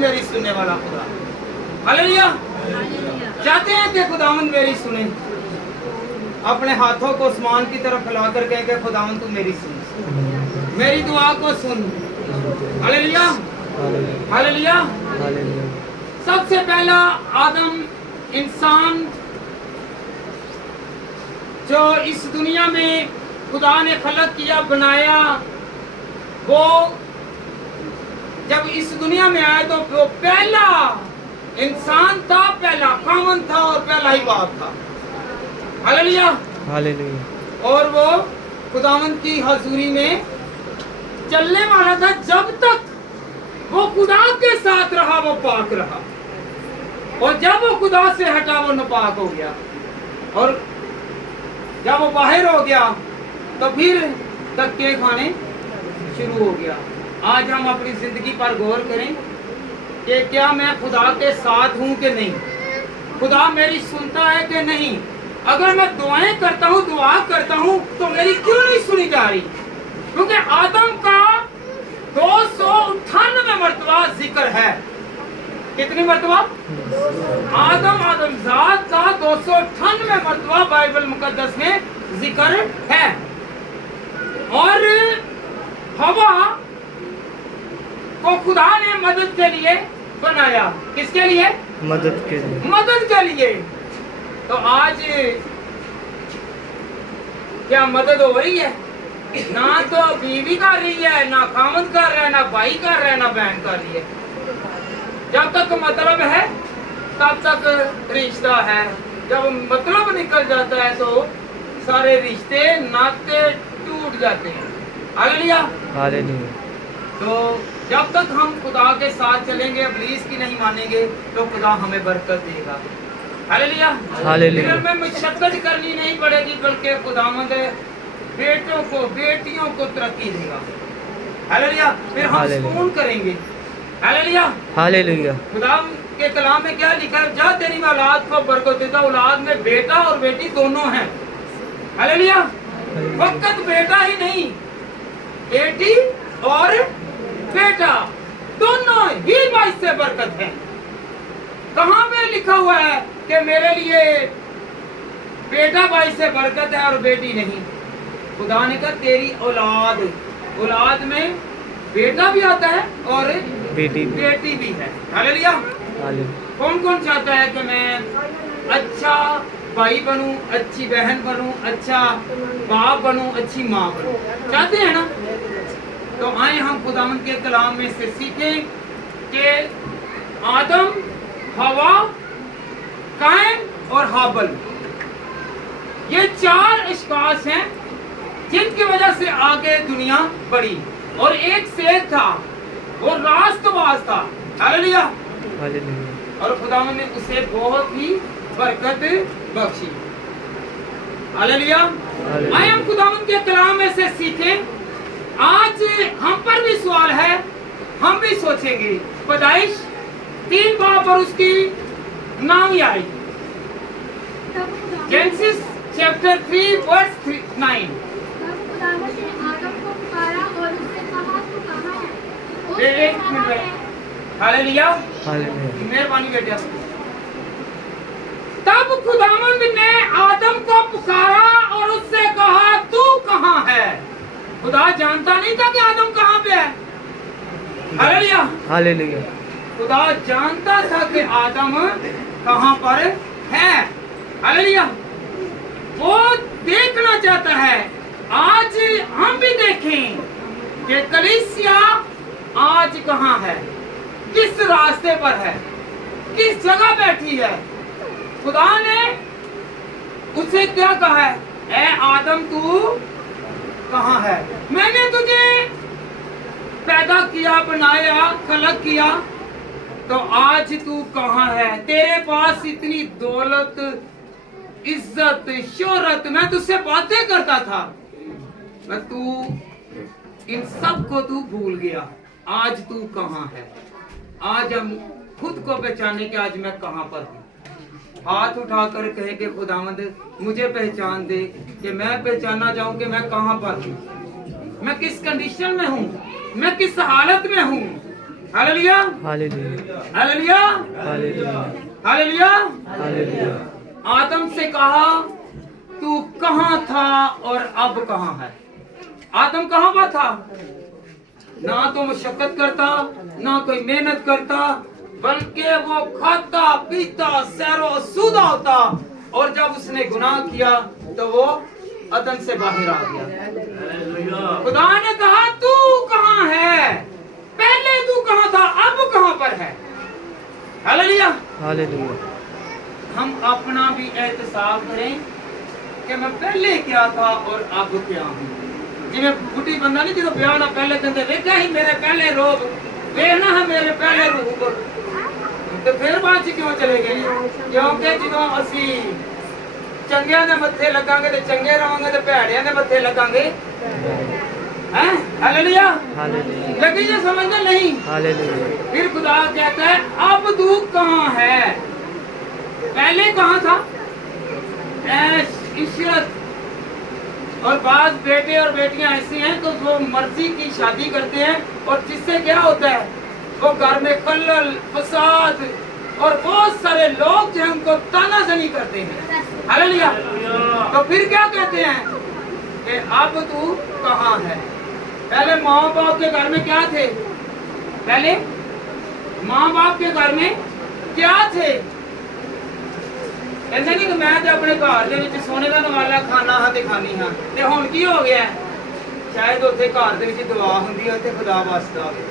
मेरी सुनने वाला खुदा। हालेलुया। चाहते हैं कि खुदावंद मेरी सुने, अपने हाथों को आसमान की तरफ फैलाकर कहें कि खुदावंद तू मेरी सुन, मेरी दुआ को सुन। Hallelujah, hallelujah. सबसे पहला आदम इंसान जो इस दुनिया में खुदा ने खलक किया, बनाया, वो जब इस दुनिया में आया तो वो पहला इंसान था, पहला कामन था और पहला ही बाप था। Hallelujah, hallelujah. और वो खुदावंद की हजूरी में चलने वाला था। जब तक वो खुदा के साथ रहा वो पाक रहा, और जब वो खुदा से हटा वो नापाक हो गया, और जब वो बाहर हो गया तो फिर धक्के खाने शुरू हो गया। आज हम अपनी जिंदगी पर गौर करें कि क्या मैं खुदा के साथ हूं कि नहीं, खुदा मेरी सुनता है कि नहीं। अगर मैं दुआएं करता हूं, दुआ करता हूं, तो मेरी क्यों नहीं सुनी जा रही? क्योंकि आदम का 298 मरतबा जिक्र है। कितनी मरतबा? आदमजात का 298 मरतबा बाइबल मुकद्दस में जिक्र है। और हवा को खुदा ने मदद के लिए बनाया। किसके लिए? मदद के लिए। मदद के लिए। तो आज क्या मदद हो रही है? ना तो बीवी कर रही है, ना खामद कर रहा है, ना भाई कर रहा है, ना बहन कर रही है। जब तक मतलब है तब तक रिश्ता है, जब मतलब निकल जाता है तो सारे रिश्ते नाते टूट जाते हैं। Hallelujah, hallelujah. तो जब तक हम खुदा के साथ चलेंगे, इब्लीस की नहीं मानेंगे, तो खुदा हमें बरकत देगा। Hallelujah, hallelujah. में मशक्कत करनी नहीं पड़ेगी, बल्कि खुदावंद बेटों को, बेटियों को तरक्की देगा। हालेलुया। फिर हम सुकून करेंगे। Hallelujah, hallelujah. खुदा के कलाम में क्या लिखा है? जा तेरी औलाद को बरकत देता। औलाद में बेटा और बेटी दोनों हैं। हालेलुया। फकत बेटा ही नहीं, बेटी और बेटा दोनों ही बाइस से बरकत है। कहाँ पे लिखा हुआ है कि मेरे लिए बेटा बाइस से बरकत है और बेटी नहीं? खुदा ने कहा तेरी औलाद, औलाद में बेटा भी आता है और बेटी भी है। हालेलुया। कौन कौन चाहता है कि मैं अच्छा भाई बनूं, अच्छी बहन बनूं, अच्छा बाप बनूं, अच्छी माँ बनूं? चाहते हैं ना? तो आए हम खुदावंद के कलाम में से सीखें कि आदम, हवा, कायन और हाबल, ये चार अशखास हैं जिनकी वजह से आगे दुनिया बढ़ी। और एक शेर था, वो रास्तबाज था। Hallelujah, hallelujah. और खुदावंद ने उसे बहुत ही बरकत बख्शी। हालेलुया। आए हम खुदावंद के कलाम में से सीखें। आज हम पर भी सवाल है, हम भी सोचेंगे। पैदाइश 3 बाब और उसकी नामी आई। Genesis chapter 3 verse 9। एक मिनट। Hallelujah, hallelujah. मेहरबानी बेटा। तब खुदावंद ने आदम को पुकारा और उससे कहा तू कहाँ है? खुदा जानता नहीं था कि आदम कहाँ पे है। Hallelujah, hallelujah. खुदा जानता था कि आदम कहाँ पर है। हालेलुया। वो देखना चाहता है। आज हम भी देखें कि कलीसिया आज कहाँ है, किस रास्ते पर है, किस जगह बैठी है। खुदा ने उसे क्या कहा है? ऐ आदम तू कहाँ है? मैंने तुझे पैदा किया, बनाया, खलक किया, तो आज तू कहाँ है? तेरे पास इतनी दौलत, इज्जत, शोहरत, मैं तुझसे बातें करता था, मैं तू इन सब को तू भूल गया। आज तू कहाँ है? आज हम खुद को पहचाने के आज मैं कहाँ पर हूँ। हाथ उठाकर कहे कि खुदावंद मुझे पहचान दे, कि मैं पहचाना जाऊं कि मैं कहाँ पर हूँ, मैं किस कंडीशन में हूँ, मैं किस हालत में हूँ। Hallelujah, hallelujah, hallelujah, hallelujah, hallelujah. Hallelujah. आदम से कहा तू कहाँ था और अब कहाँ है। आदम कहाँ पर था? ना तो मशक्कत करता, ना कोई मेहनत करता, बल्कि वो खाता पीता सैरो सूदा होता, और जब उसने गुनाह किया तो वो अदन से बाहर आ गया। खुदा ने कहा तू कहाँ है? पहले तू कहाँ था, अब कहाँ पर है? Hallelujah, hallelujah. हम अपना भी एहतसाब करें कि मैं पहले क्या था और अब क्या हूँ। जिਵੇਂ बुढ़ी बंदा नहीं जो ब्याह ना पहले कहते देखा ही मेरे पहले रोग देखना है मेरे पहले रूप, तो फिर बात क्यों चले गई? क्योंकि जो असी चंगियां दे मत्थे लगांगे तो चंगे रहांगे, तो भैड़ियां दे मत्थे लगांगे। हैं? हालेलुया, हालेलुया, लगी जो समझते नहीं। हालेलुया। फिर खुदा कहता है अब तू कहाँ है? पहले कहाँ था? ऐश इशरत। और बाज बेटे और बेटियां ऐसी हैं तो वो मर्जी की शादी करते हैं, और जिससे क्या होता है वो घर में खल्लल फसाद और बहुत सारे लोग जो उनको तानाजनी करते हैं। हालेलुया। तो फिर क्या कहते हैं कि अब तू कहाँ है? पहले माँ बाप के घर में क्या थे? पहले माँ बाप के घर में क्या थे? कहते नहीं कि मैं तो अपने घर ਦੇ ਵਿੱਚ ਸੋਨੇ ਦਾ ਨਵਾਲਾ ਖਾਣਾ ਹਾਂ ਤੇ ਖਾਣੀ ਹਾਂ, ਤੇ ਹੁਣ ਕੀ ਹੋ ਗਿਆ? ਸ਼ਾਇਦ ਉੱਥੇ ਘਰ ਦੇ ਵਿੱਚ ਦੁਆ ਹੁੰਦੀ ਹੈ ਤੇ ਖੁਦਾ ਵਸਦਾ ਹੋਵੇ,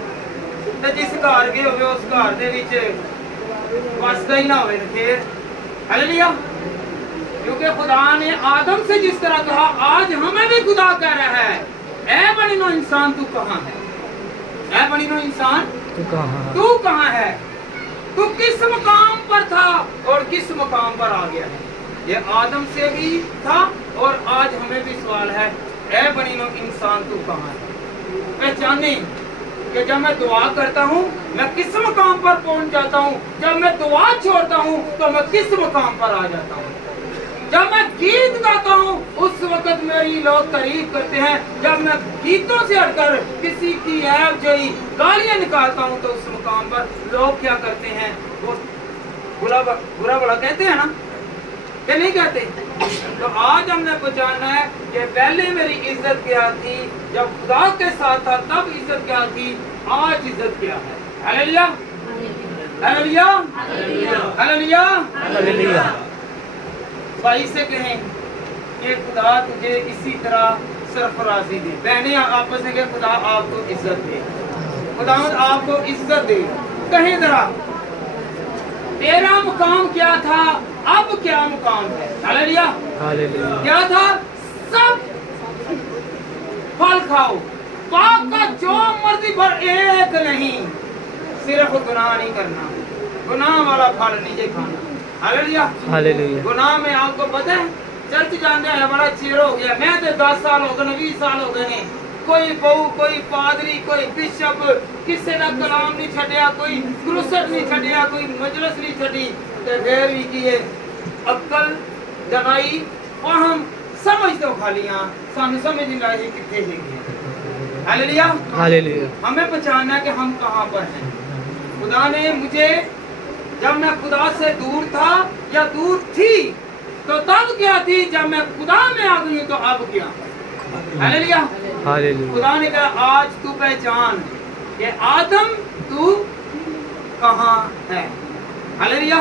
ਤੇ ਜਿਸ ਘਰ ਗਏ ਹੋਵੇ ਉਸ ਘਰ ਦੇ ਵਿੱਚ ਵਸਦਾ ਹੀ ਨਾ ਹੋਵੇ ਫਿਰ। हालेलुया। क्योंकि खुदा ने आदम से जिस तरह कहा आज हमें भी खुदा कह रहा है ऐ बनिनो इंसान तू कहाँ है? ऐ बनिनो इंसान तू कहाँ है? तू कहाँ है? तू किस मुकाम पर था और किस मुकाम पर आ गया है? ये आदम से भी था और आज हमें भी सवाल है ऐ बनिनो इंसान तू कहाँ है? पहचाने कि जब मैं दुआ करता हूँ मैं किस मुकाम पर पहुँच जाता हूँ, जब मैं दुआ छोड़ता हूँ तो मैं किस मुकाम पर आ जाता हूँ। जब मैं गीत गाता हूँ उस वक्त मेरी लोग तारीफ करते हैं, जब मैं गीतों से हटकर किसी की ऐब जोई गालियां निकालता हूँ तो उस मुकाम पर लोग क्या करते हैं, वो बुरा बुरा कहते हैं ना, कि नहीं कहते? तो आज हमने पहचानना है कि पहले मेरी इज्जत क्या थी, जब खुदा के साथ था तब इज्जत क्या थी, आज इज्जत क्या है। Hallelujah, hallelujah, hallelujah, hallelujah. भाई से कहें कि खुदा तुझे इसी तरह सरफराजी दे। बहनें आपस में कहें खुदा आपको इज्जत दे, खुदा आपको इज्जत दे। कहें जरा तेरा मुकाम क्या था, अब क्या मुकाम है? Hallelujah, hallelujah. क्या था? सब फल खाओ, पाप का जो मर्जी पर एक नहीं, सिर्फ गुनाह नहीं करना, गुनाह वाला फल नहीं खाना। Hallelujah, hallelujah. गुनाह में आपको पता है चर्च जाने है बड़ा चेर हो गया, मैं तो 10 साल हो गए 20 साल हो गए ने, कोई बहु कोई पादरी कोई बिशप किसी का कलाम नहीं छड़िया, कोई क्रूसट नहीं छड़िया, कोई मजलिस नहीं छड़ी, ते फिर भी की अक्ल जनाई फहम समझ तो खालियां सानू समझ नहीं लाई कितने है। Hallelujah, hallelujah. हमें पहचानना है कि हम कहाँ पर हैं। खुदा ने मुझे जब मैं खुदा से दूर था या दूर थी तो तब क्या थी, जब मैं खुदा में आ गई तो अब क्या। Hallelujah, hallelujah. खुदा ने कहा आज तू पहचान कि आदम तू कहाँ है। हालेलुया,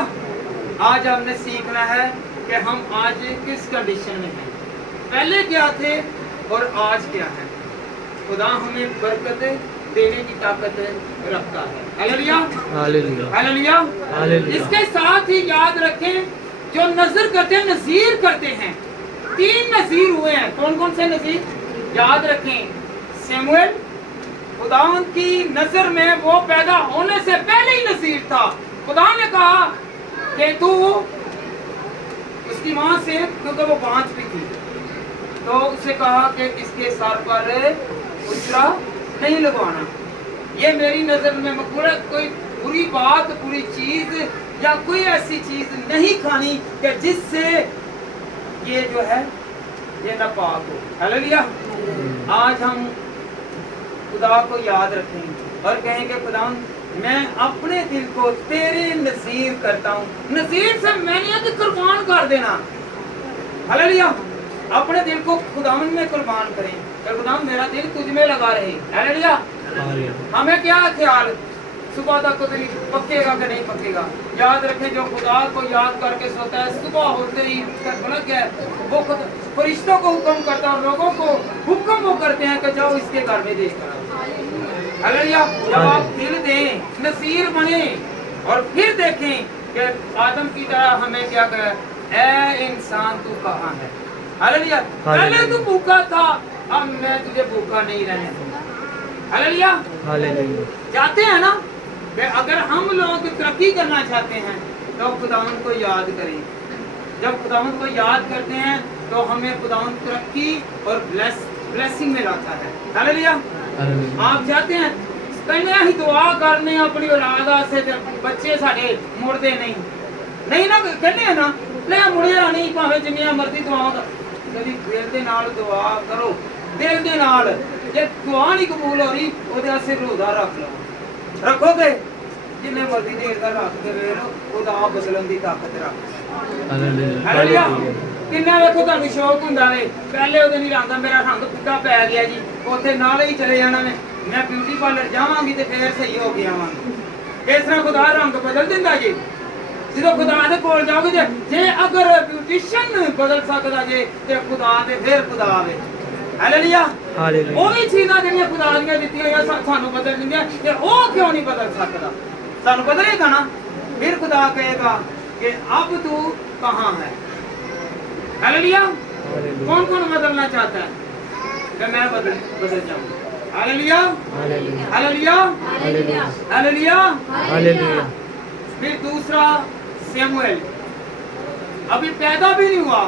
आज हमने सीखना है कि हम आज किस कंडीशन में हैं, पहले क्या थे और आज क्या है। खुदा हमें बरकत देने की ताकत रखता है। Hallelujah, hallelujah. Hallelujah, hallelujah. इसके साथ ही याद रखें जो नजर करते हैं नजीर करते हैं, 3 नजीर हुए हैं। कौन कौन से नजीर? याद रखें, सैमुएल खुदा की नजर में वो पैदा होने से पहले ही नजीर था। खुदा ने कहा कि तू उसकी मां से, क्योंकि वो बांझ भी थी, तो उससे कहा कि इसके सर पर उजरा नहीं लगवाना। ये मेरी नजर में मकबूल कोई बुरी बात बुरी चीज या कोई ऐसी चीज नहीं खानी कि जिससे ये जो है ये नापाक हो। हालेलुया, आज हम खुदा को याद रखें और कहें कि खुदा मैं अपने दिल को तेरे नज़ीर करता हूँ। नज़ीर से मैंने है कि कुर्बान कर देना। हालेलुया। अपने दिल को खुदावन में कुर्बान करें कि खुदावन मेरा दिल तुझ में लगा रहे। हालेलुया। हमें क्या ख्याल सुबह तक तो नहीं पकेगा कि नहीं पकेगा। याद रखें जो खुदा को याद करके सोता है सुबह होते ही भला क्या है वो फरिश्तों को हुक्म करता है और लोगों को हुक्म वो करते हैं कि जाओ इसके घर में देख कर। हालेलुया। जब आप दिल दें, नसीर बने और फिर देखें कि आदम की तरह हमें क्या कहा, ऐ इंसान तू कहाँ है। हालेलुया। पहले तू भूखा था, अब मैं तुझे भूखा नहीं रहने दूंगा। हालेलुया। हालेलुया। चाहते हैं ना कि अगर हम लोग तरक्की करना चाहते हैं तो खुदावंद को याद करें। जब खुदावंद को याद करते हैं तो हमें खुदावंद तरक्की और ब्लेसिंग में लाता है। हालेलुया। आप चाहते हैं पहले ही दुआ करने अपनी औलाद से बच्चे साडे मुड़दे नहीं ना कहने हैं ना ले मुड़िया नहीं भावें जिन्नियां मर्जी दुआवां कभी दिल दे नाल दुआ करो। दिल दे नाल जे दुआ नहीं कबूल हो रही ओदे वास्ते रोजा रख लो, रखोगे जिन्ने मर्जी देर दा रख के वेख लो खुदा बदलन दी ताकत रख। हालेलुया। किन्ना ਵੇਖੋ ਤੁਹਾਨੂੰ ਸ਼ੌਕ ਹੁੰਦਾ ਵੇ ਪਹਿਲੇ ਉਹਦੇ ਨਹੀਂ ਆਂਦਾ ਮੇਰਾ ਰੰਗ ਫਿੱਕਾ ਪੈ ਗਿਆ ਜੀ ਉੱਥੇ ਨਾਲ ਹੀ ਚਲੇ ਜਾਣਾ ਮੈਂ ਬਿਊਟੀ ਪਾਰਲਰ ਜਾਵਾਂਗੀ ਤੇ ਫੇਰ ਸਹੀ ਹੋ ਕੇ ਆਵਾਂਗੀ। ਇਸ ਤਰ੍ਹਾਂ ਖੁਦਾ ਰੰਗ ਬਦਲ ਦਿੰਦਾ ਜੀ ਜਦੋਂ ਖੁਦਾ ਦੇ ਕੋਲ ਜਾਓਗੇ ਜੇ ਅਗਰ ਬਿਊਟੀਸ਼ੀਅਨ ਬਦਲ ਸਕਦਾ ਜੇ ਤੇ ਖੁਦਾ ਦੇ ਫੇਰ ਖੁਦਾ ਆਵੇ। ਹਾਲੇਲੂਇਆ। ਹਾਲੇਲੂਇਆ। ਉਹ ਵੀ ਚੀਜ਼ਾਂ ਜਿਹੜੀਆਂ ਖੁਦਾ ਦੀਆਂ ਦਿੱਤੀਆਂ ਹੋਈਆਂ ਸਾਨੂੰ ਬਦਲ ਦਿੰਦੀਆਂ ਤੇ ਉਹ ਕਿਉਂ ਨਹੀਂ ਬਦਲ ਸਕਦਾ। ਸਾਨੂੰ ਬਦਲੇਗਾ ਨਾ ਫਿਰ ਖੁਦਾ ਕਹੇਗਾ कि अब तू कहाँ है। हालेलुया। कौन कौन बदलना चाहता है कि मैं बदल जाऊं। हालेलुया। हालेलुया। हालेलुया। हालेलुया। फिर दूसरा शमूएल अभी पैदा भी नहीं हुआ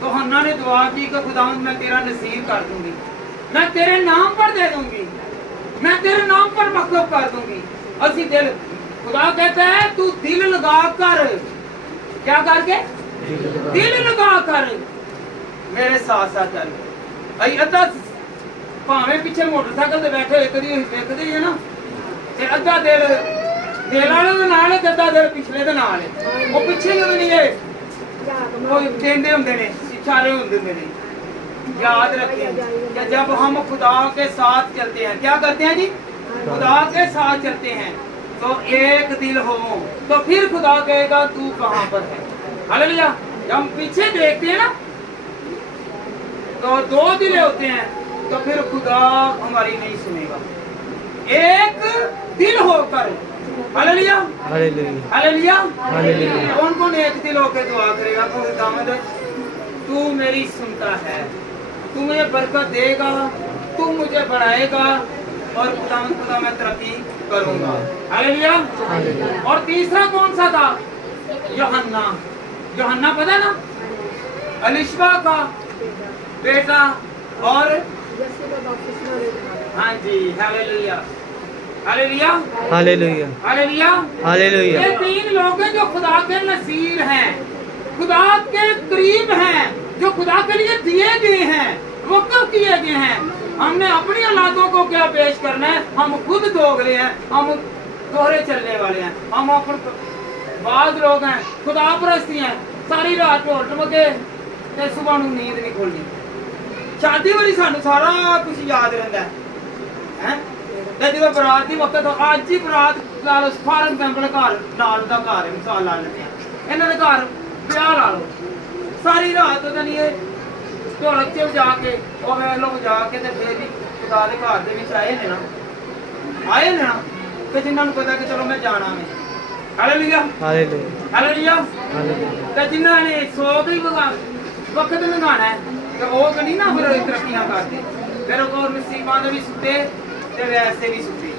तो हन्ना ने दुआ की कि खुदावंद मैं तेरा नसीर कर दूंगी, मैं तेरे नाम पर दे दूंगी, मैं तेरे नाम पर मखलूक कर दूंगी। असी दिल खुदा कहता है तू दिल लगा कर क्या करके दिल लगा कर मेरे साथ साथ चल। भाई अद्धा भावें पीछे मोटरसाइकिल ते बैठे कदी देखदे ही है ना ते अद्धा दिल वाले दे नाल है अद्धा दिल पिछले दे नाल है। वो पीछे जो नहीं है वो देंदे हुंदे ने इशारे हुंदे ने। याद रखें कि जब हम खुदा के साथ चलते हैं क्या करते हैं जी खुदा के साथ चलते हैं तो एक दिल हो तो फिर खुदा कहेगा तू कहाँ पर है। हालेलुया। जब हम पीछे देखते हैं ना तो दो दिल होते हैं तो फिर खुदा हमारी नहीं सुनेगा। एक दिल होकर। हालेलुया। हालेलुया। हालेलुया। कौन कौन एक दिल होकर दुआ करेगा खुदावंद तू मेरी सुनता है, तू मुझे बरकत देगा, तू मुझे बढ़ाएगा और खुदा मैं तरक्की करूंगा। हालेलुया। और तीसरा कौन सा था यूहन्ना पता ना अलिशबा का बेटा और हाँ जी। Hallelujah. Hallelujah. Hallelujah. Hallelujah. Hallelujah. ये तीन लोग हैं जो खुदा के नसीर हैं, खुदा के करीब हैं, जो खुदा के लिए दिए गए हैं, वक़्फ़ किए गए हैं। हमने अपनी औलादों को क्या पेश करना है, हम खुद दोगले हैं, हम दोहरे चलने वाले हैं, हम अपन बाद लोग हैं खुदा परस्ती हैं सारी रात ढोल टमके ते सुबह नूं नींद नहीं खुलनी। शादी वाली सानू सारा कुछ याद रहता है ते जो बरात की वक्त अज ही बरात ला लो फॉरन कैंपल घर नाल दा घर है मिसाल ला लेते हैं इन्हां दे घर ब्याह ला लो सारी रात तो नहीं है ढोलक च बजा के और वेलो बजा के ते फिर भी खुदा दे घर दे विच आए ने ना ते जिन्हां नूं पता कि चलो मैं जाना है। हालेलुया। हालेलुया। ते जिन्हां ने सो भी वक्त लगाना है ते ओह नहीं ना फिर तरक्कियां करदे फिर और नसीबां दे भी सुते ते वैसे भी सुते।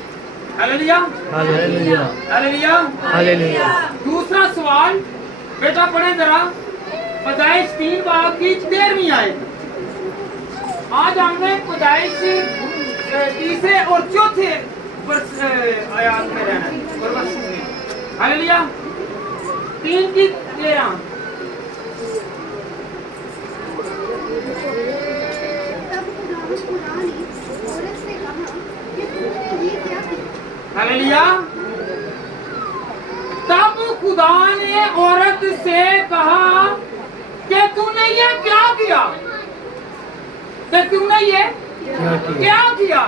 हालेलुया। हालेलुया। हालेलुया। हालेलुया। दूसरा सवाल बेटा पढ़े जरा पैदाइश 3 बाब की 13वीं आयत। आज हमने पैदाइश तीसरे और चौथे आयात में रहना है और वर्ष में। हालेलुया। 3 की 13। हालेलुया। खुदा ने औरत से कहा कि तूने ये क्या किया, कि तूने ये क्या किया।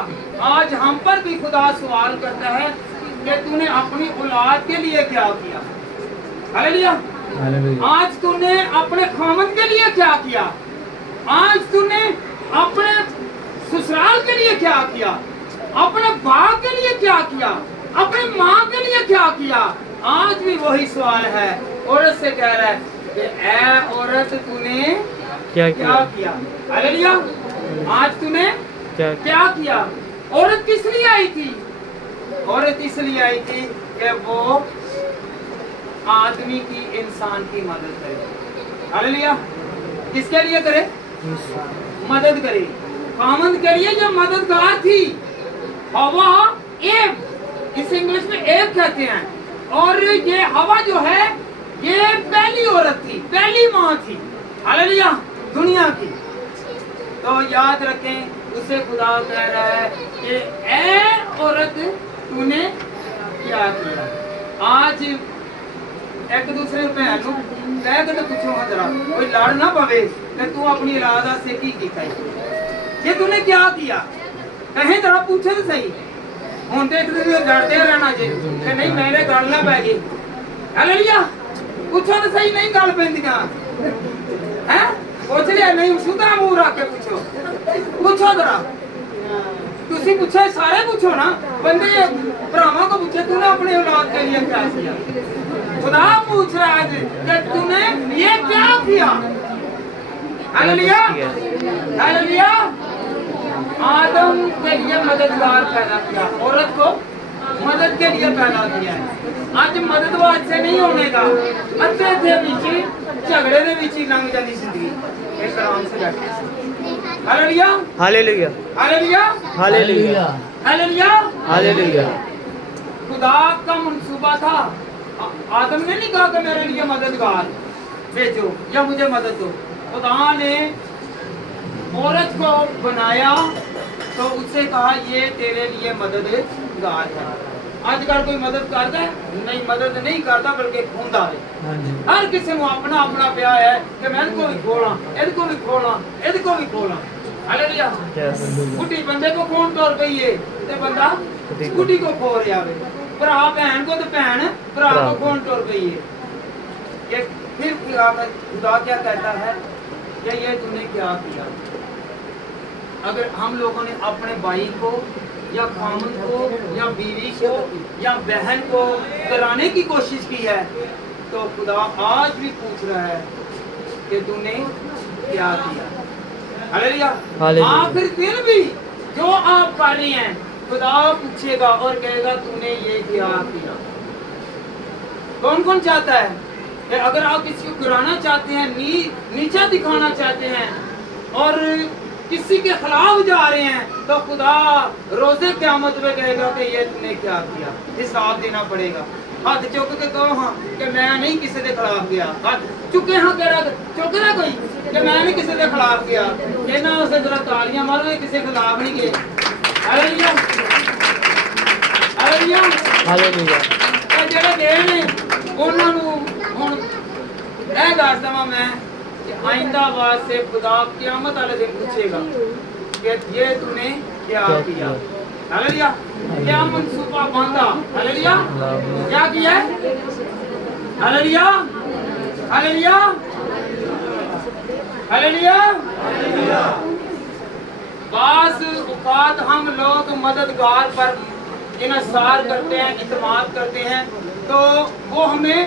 आज हम पर भी खुदा सवाल करता है कि तूने अपनी औलाद के लिए क्या किया। हालेलुया। आज तूने अपने खामन के लिए क्या किया, आज तूने अपने ससुराल के लिए क्या किया, अपने बाप के लिए क्या किया, अपनी माँ के लिए क्या किया। आज भी वही सवाल है। औरत से कह रहा है कि ऐ औरत तूने क्या किया। हालेलुया। आज तूने क्या किया। औरत किस लिए आई थी? औरत इसलिए आई थी कि वो आदमी की, इंसान की मदद करे। हालेलुया। किसके लिए करे? मदद करे। खामद के लिए जो मददगार थी हवा, एव, इस इंग्लिश में एव कहते हैं। और ये हवा जो है ये पहली औरत थी, पहली माँ थी। हालेलुया। दुनिया की। तो याद रखें, उसे खुदा कह रहा है कि ऐ औरत तूने क्या किया। आज एक दूसरे भैन नूं कह के पूछो हाँ जरा, कोई लड़ ना पवे कि तू अपनी औलाद से की कीता ये तूने क्या किया। कहें जरा पूछे तो सही। हुण ते एक दूसरे लड़ते रहना जी कि नहीं मेरे गल ना पै गई। हालेलुया। पूछो तो सही, नहीं गल पैंदियां हैं। पूछ लिया नहीं, सुधा मुंह रख के पूछो जरा। तुसी पूछे, सारे पूछो ना, बंदे भरावां को पूछे तूने अपनी औलाद के लिए क्या किया। खुदा पूछ रहा है कि तूने ये क्या किया। हालेलुया। हालेलुया। आदम के लिए मददगार पैदा किया, औरत को मदद के लिए पैदा किया है। आज मदद वास्ते नहीं होने का, अच्छे थे पीछे झगड़े दे विच ही लंघ जाती जिंदगी। एक आराम से बैठे। Hallelujah. Hallelujah. Hallelujah. Hallelujah. Hallelujah. Hallelujah. खुदा का मंसूबा था। आदम ने नहीं कहा कि मेरे लिए मददगार भेजो या मुझे मदद दो। खुदा ने औरत को बनाया तो उससे कहा ये तेरे लिए मददगार है। आजकल कोई मदद करता है? नहीं, मदद नहीं करता बल्कि खूंदा है। हर किसी को अपना अपना प्यार है कि मैं इनको भी खोला, इनको भी खोला, इनको भी खोला। हालेलुया। स्कूटी बंदे को खोन तोड़ गई है ते बंदा स्कूटी को खो रहा है। भरा बहन को तो बहन भरा को खोन तोड़ गई है। ये फिर खुदा क्या कहता है कि ये तूने क्या किया। अगर हम लोगों ने अपने भाई को या खामन को या बीवी को या बहन को कराने की कोशिश की है तो खुदा आज भी पूछ रहा है कि तूने क्या किया। हालेलुया। आखिर दिन भी जो आप कर रहे हैं खुदा पूछेगा और कहेगा तूने ये क्या किया। कौन कौन चाहता है कि अगर आप किसी को गिराना चाहते हैं, नीचा दिखाना चाहते हैं और किसी के खिलाफ जा रहे हैं तो खुदा रोजे क़यामत में कहेगा कि ये तूने क्या किया। हिसाब देना पड़ेगा। हाथ चुक के कहो हाँ कि मैं नहीं किसी के खिलाफ गया। हाथ चुके हाँ कह रहा चुक रहा कोई कि मैं नहीं किसी के खिलाफ गया। ये ना उसे जरा तालियां मारो, किसी के खिलाफ नहीं गए। हालेलुया। हालेलुया। हालेलुया। ਜਿਹੜੇ ਗਏ ਨੇ ਉਹਨਾਂ ਨੂੰ ਹੁਣ ਇਹ ਦੱਸ ਦਵਾਂ मैं कि आइंदा वास्ते खुदा क़यामत वाले दिन पूछेगा कि ये तूने क्या किया। हालेलुया। क्या मंसूबा बांधा। हालेलुया। क्या किया। हालेलुया। हालेलुया। हालेलुया। बाज़ औक़ात हम लोग मददगार पर इन्हिसार करते हैं, इत्मीनान करते हैं तो वो हमें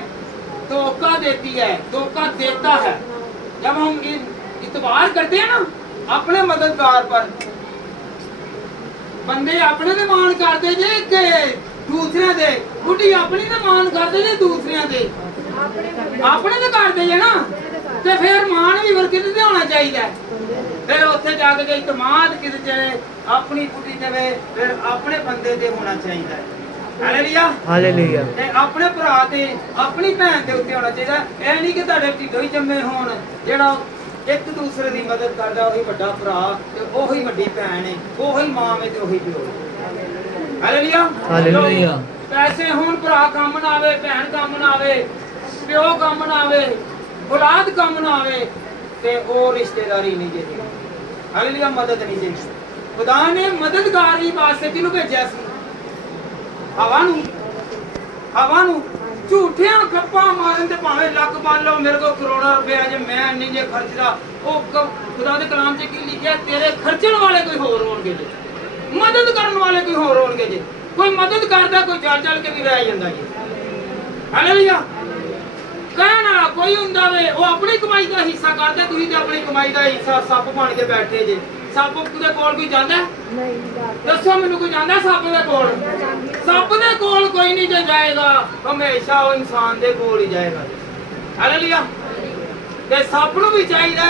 धोखा देती है, धोखा देता है। जब हम इतबार करते हैं ना अपने मददगार पर, बंदे अपने दे मान करते जे कि दूसरे दे, बुढ़ी अपनी दे मान करते जे दूसरे दे, अपने दे करते जे ना ते फिर मान भी फिर किते होना चाहिए। फिर उत्थे जाके इतमाद किते चले अपनी बुढ़ी देवे फिर अपने बंदे दे होना चाहिए। हालेलुया। हालेलुया। ते अपने भरा ते अपनी भैन दे उत्ते होना चाहिए। ऐ नहीं कि तुहाडे ढिड्डों ही जम्मे होण जेड़ा एक दूसरे की मदद करदा ओही वड्डा भरा ते ओही वड्डी भैन है, ओही मां है ते ओही प्यो है। हालेलुया। हालेलुया। पैसे होण भरा काम ना आवे, भैन काम ना आवे, ਪਿਓ ਕੰਮ ਨਾ ਆਵੇ, ਔਲਾਦ ਕੰਮ ਨਾ ਆਵੇ ਤੇ ਉਹ ਰਿਸ਼ਤੇਦਾਰੀ ਨਹੀਂ ਜੇ। ਹਾਲੇਲੂਇਆ, ਮਦਦ ਨਹੀਂ ਜੇ। ਖੁਦਾ ਨੇ ਮਦਦਗਾਰੀ ਵਾਸਤੇ ਕਿਹਨੂੰ ਭੇਜਿਆ ਸੀ? ਹਵਾ ਨੂੰ ਝੂਠਿਆਂ ਗੱਪਾਂ ਮਾਰਨ ਤੇ ਭਾਵੇਂ ਲੱਕ ਬੰਨ ਲਓ, ਮੇਰੇ ਕੋਲ ਕਰੋੜਾਂ ਰੁਪਇਆ ਜੇ, ਮੈਂ ਨਹੀਂ ਜੇ ਖਰਚਦਾ। ਉਹ ਖੁਦਾ ਦੇ ਕਲਾਮ 'ਚ ਕੀ ਲਿਖਿਆ? ਤੇਰੇ ਖਰਚਣ ਵਾਲੇ ਕੋਈ ਹੋਰ ਹੋਣਗੇ ਜੇ, ਮਦਦ ਕਰਨ ਵਾਲੇ ਕੋਈ ਹੋਰ ਹੋਣਗੇ ਜੇ। ਕੋਈ ਮਦਦ ਕਰਦਾ, ਕੋਈ ਚੱਲ ਕੇ ਵੀ ਰਹਿ ਜਾਂਦਾ ਜੀ। ਹਾਲੇਲੂਇਆ। ਕਹਿਣ ਵਾਲਾ ਕੋਈ ਹੁੰਦਾ ਵੇ, ਉਹ ਆਪਣੀ ਕਮਾਈ ਦਾ ਹਿੱਸਾ ਕਰਦਾ, ਤੁਸੀਂ ਤੇ ਆਪਣੀ ਕਮਾਈ ਦਾ ਹਿੱਸਾ ਸੱਪ ਬਣ ਕੇ ਬੈਠੇ ਜੇ। ਸੱਪ ਦੇ ਕੋਲ ਕੋਈ ਜਾਂਦਾ? ਦੱਸੋ ਮੈਨੂੰ, ਕੋਈ ਜਾਂਦਾ ਸੱਪ ਦੇ ਕੋਲ? ਸੱਪ ਦੇ ਕੋਲ ਕੋਈ ਨਹੀਂ ਜੇ ਜਾਏਗਾ, ਹਮੇਸ਼ਾ ਉਹ ਇਨਸਾਨ ਦੇ ਕੋਲ ਹੀ ਜਾਏਗਾ। ਹਾਲੇਲੂਇਆ। ਤੇ ਸੱਪ ਨੂੰ ਵੀ ਚਾਹੀਦਾ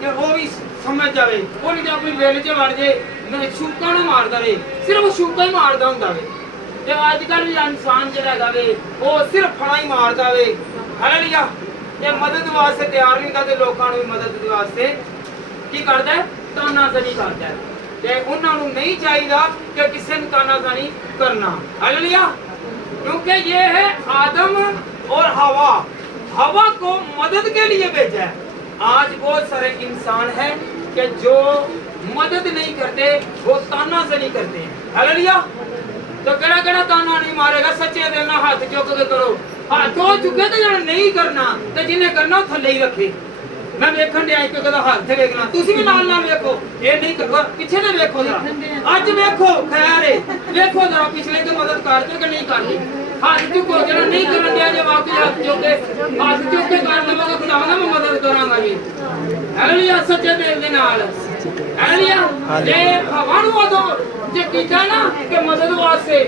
ਕਿ ਉਹ ਵੀ ਸਮਝ ਜਾਵੇ, ਉਹ ਨਹੀਂ ਤੇ ਆਪਣੀ ਵੇਲ 'ਚ ਵੜ ਜੇ, ਸ਼ੂਕਾਂ ਨੂੰ ਮਾਰਦਾ ਰਹੇ, ਸਿਰਫ ਸ਼ੂਕਾਂ ਹੀ ਮਾਰਦਾ ਹੁੰਦਾ ਵੇ। ਤੇ ਅੱਜ ਕੱਲ੍ਹ ਵੀ ਇਨਸਾਨ ਜਿਹੜਾ ਹੈਗਾ ਵੇ, ਉਹ ਸਿਰਫ ਫੜਾ ਹੀ ਮਾਰਦਾ ਵੇ। ਹਾਲੇਲੂਇਆ। ਤੇ ਮਦਦ ਵਾਸਤੇ ਤਿਆਰ ਨਹੀਂ ਹੁੰਦਾ, ਤੇ ਲੋਕਾਂ ਨੂੰ ਵੀ ਮਦਦ ਵਾਸਤੇ ਕੀ ਕਰਦਾ ਹੈ? ਤਾਨਾਜ਼ਾਨੀ ਕਰਦਾ ਹੈ। ਤੇ ਉਹਨਾਂ ਨੂੰ ਨਹੀਂ ਚਾਹੀਦਾ ਕਿ ਕਿਸੇ ਨੂੰ ਤਾਨਾਜ਼ਾਨੀ करना। हालेलुया। क्योंकि ये है आदम और हवा को मदद के लिए भेजा है। आज बहुत सारे इंसान हैं कि जो मदद नहीं करते, वो तानाज़नी करते हैं। हालेलुया। तो केड़ा ताना नहीं मारेगा? सच्चे दिल नाल हाथ चुक के करो। हाथ हो चुके तो जरा नहीं करना, तो जिन्हें करना थल्ले ही रखे। मैं वेखण दे एक कदा हाथ वेखना, तुसी भी नाल नाल वेखो। ये नहीं करो, पीछे ने वेखो जरा, अज वेखो, खैर है वेखो जरा पिछले की मदद करते कि नहीं करनी। हाथ चुको, जरा नहीं करन दिया जे वाकई हाथ चुक के कर देवांगा, खुदा ना मैं मदद करांगा जी। हालेलुया। सच्चे दिल दे नाल। हालेलुया। जे हवा नु उदों जे कीता ना कि मदद वास्ते,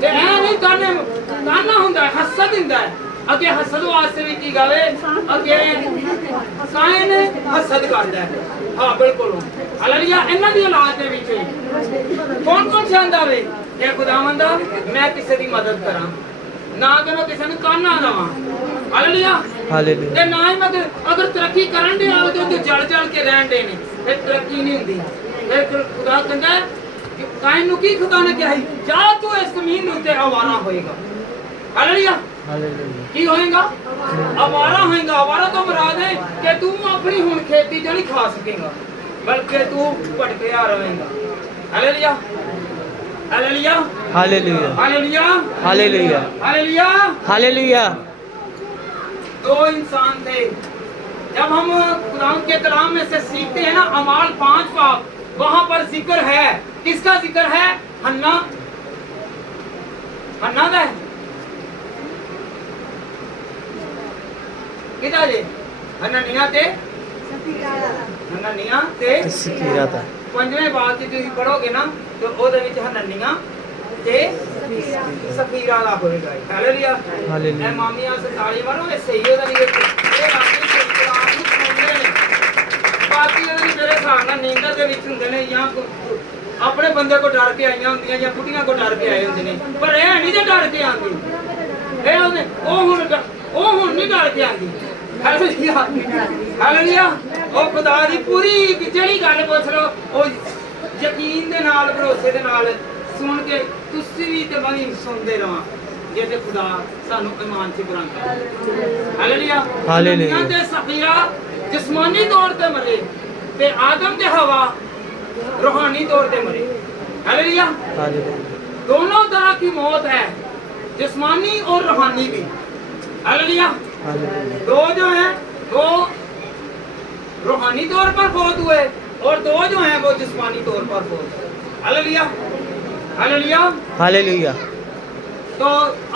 ते ऐ नहीं ताना हुंदा है, हसद हुंदा है। अगे हसद वास्ते भी की गावे, अगे कायन हसद करदा है। हां बिल्कुल। हालेलुया। इन्हां दी औलाद दे विच कौन चाहंदा वे कि खुदावंद मैं किसी दी मदद करां, ना कि मैं किसी नूं ताना देवां। हालेलुया। हालेलुया। ते ना ही मैं अगर तरक्की करन दे आवे तो जल के रहन दे ने, फिर तरक्की नहीं हुंदी। फिर खुदा कहंदा कि कायन नूं की खुदा ने कहा, जा तू इस जमीन उत्ते आवारा होएगा। हालेलुया। की होएगा? आवारा होएगा। आवारा तो मुराद है कि तू अपनी हुण खेती जो नहीं खा सकेगा, बल्कि तू भटकया रहेगा। Hallelujah. Hallelujah. Hallelujah. Hallelujah. Hallelujah. Hallelujah. Hallelujah. दो इंसान थे। जब हम कुरान के कलाम में से सीखते हैं ना, अमाल 5 बाब, वहां पर जिक्र है, किसका जिक्र है? हन्ना का है। किदा जे? हननिया ते सफीरा था। 5वें बाब च तुसीं पढ़ोगे ना तो ओदे विच हननिया ते सफीरा दा होएगा। हालेलुया। हालेलुया। ए मामियां सरकारी मारो, ए सही ओदा नहीं, ए बाकी कुरान ਨੂੰ ਸੁਣਦੇ ਨੇ, ਬਾਕੀ ਉਹਦੇ ਮੇਰੇ ਹਿਸਾਬ ਨਾਲ ਨੀਂਦਰ ਦੇ ਵਿੱਚ ਹੁੰਦੇ ਨੇ, ਜਾਂ ਆਪਣੇ ਬੰਦੇ ਕੋ ਡਰ ਕੇ ਆਈਆਂ ਹੁੰਦੀਆਂ, ਜਾਂ ਕੁੜੀਆਂ ਕੋ ਡਰ ਕੇ ਆਏ ਹੁੰਦੇ ਨੇ। ਪਰ ਇਹ ਨਹੀਂ ਜੇ ਡਰ ਕੇ ਆਂਦੀ, ਇਹ ਉਹਨੇ ਉਹ ਹੁਣ ਨਹੀਂ ਡਰ ਕੇ ਆਂਦੀ। ਹਾਲੇਲੂਇਆ। ਹਾਲੇਲੂਇਆ। ਉਹ ਖੁਦਾ ਦੀ ਪੂਰੀ ਜਿਹੜੀ ਗੱਲ ਪੁੱਛ ਲਓ, ਉਹ ਯਕੀਨ ਦੇ ਨਾਲ, ਭਰੋਸੇ ਦੇ ਨਾਲ ਸੁਣ ਕੇ ਤੁਸੀਂ ਵੀ ਤੇ ਮੈਂ ਵੀ ਸੁਣਦੇ ਰਵਾਂ, ਜੇ ਤੇ ਖੁਦਾ ਸਾਨੂੰ ਈਮਾਨ 'ਚ ਬਰਾਂਦਾ। ਹਾਲੇਲੂਇਆ। ਹਾਲੇਲੂਇਆ। ਤੇ ਸਫੀਰਾ ਜਿਸਮਾਨੀ ਤੌਰ ਤੇ ਮਰੇ, ਤੇ ਆਦਮ ਤੇ हवा रूहानी तौर पे मरे। हालेलुया। दोनों तरह की मौत है, जिस्मानी और रूहानी भी। हालेलुया। दो जो हैं वो रूहानी तौर पर फौत हुए, और दो जो हैं वो जिस्मानी तौर पर फौत हुए। हालेलुया। हालेलुया। हालेलुया। तो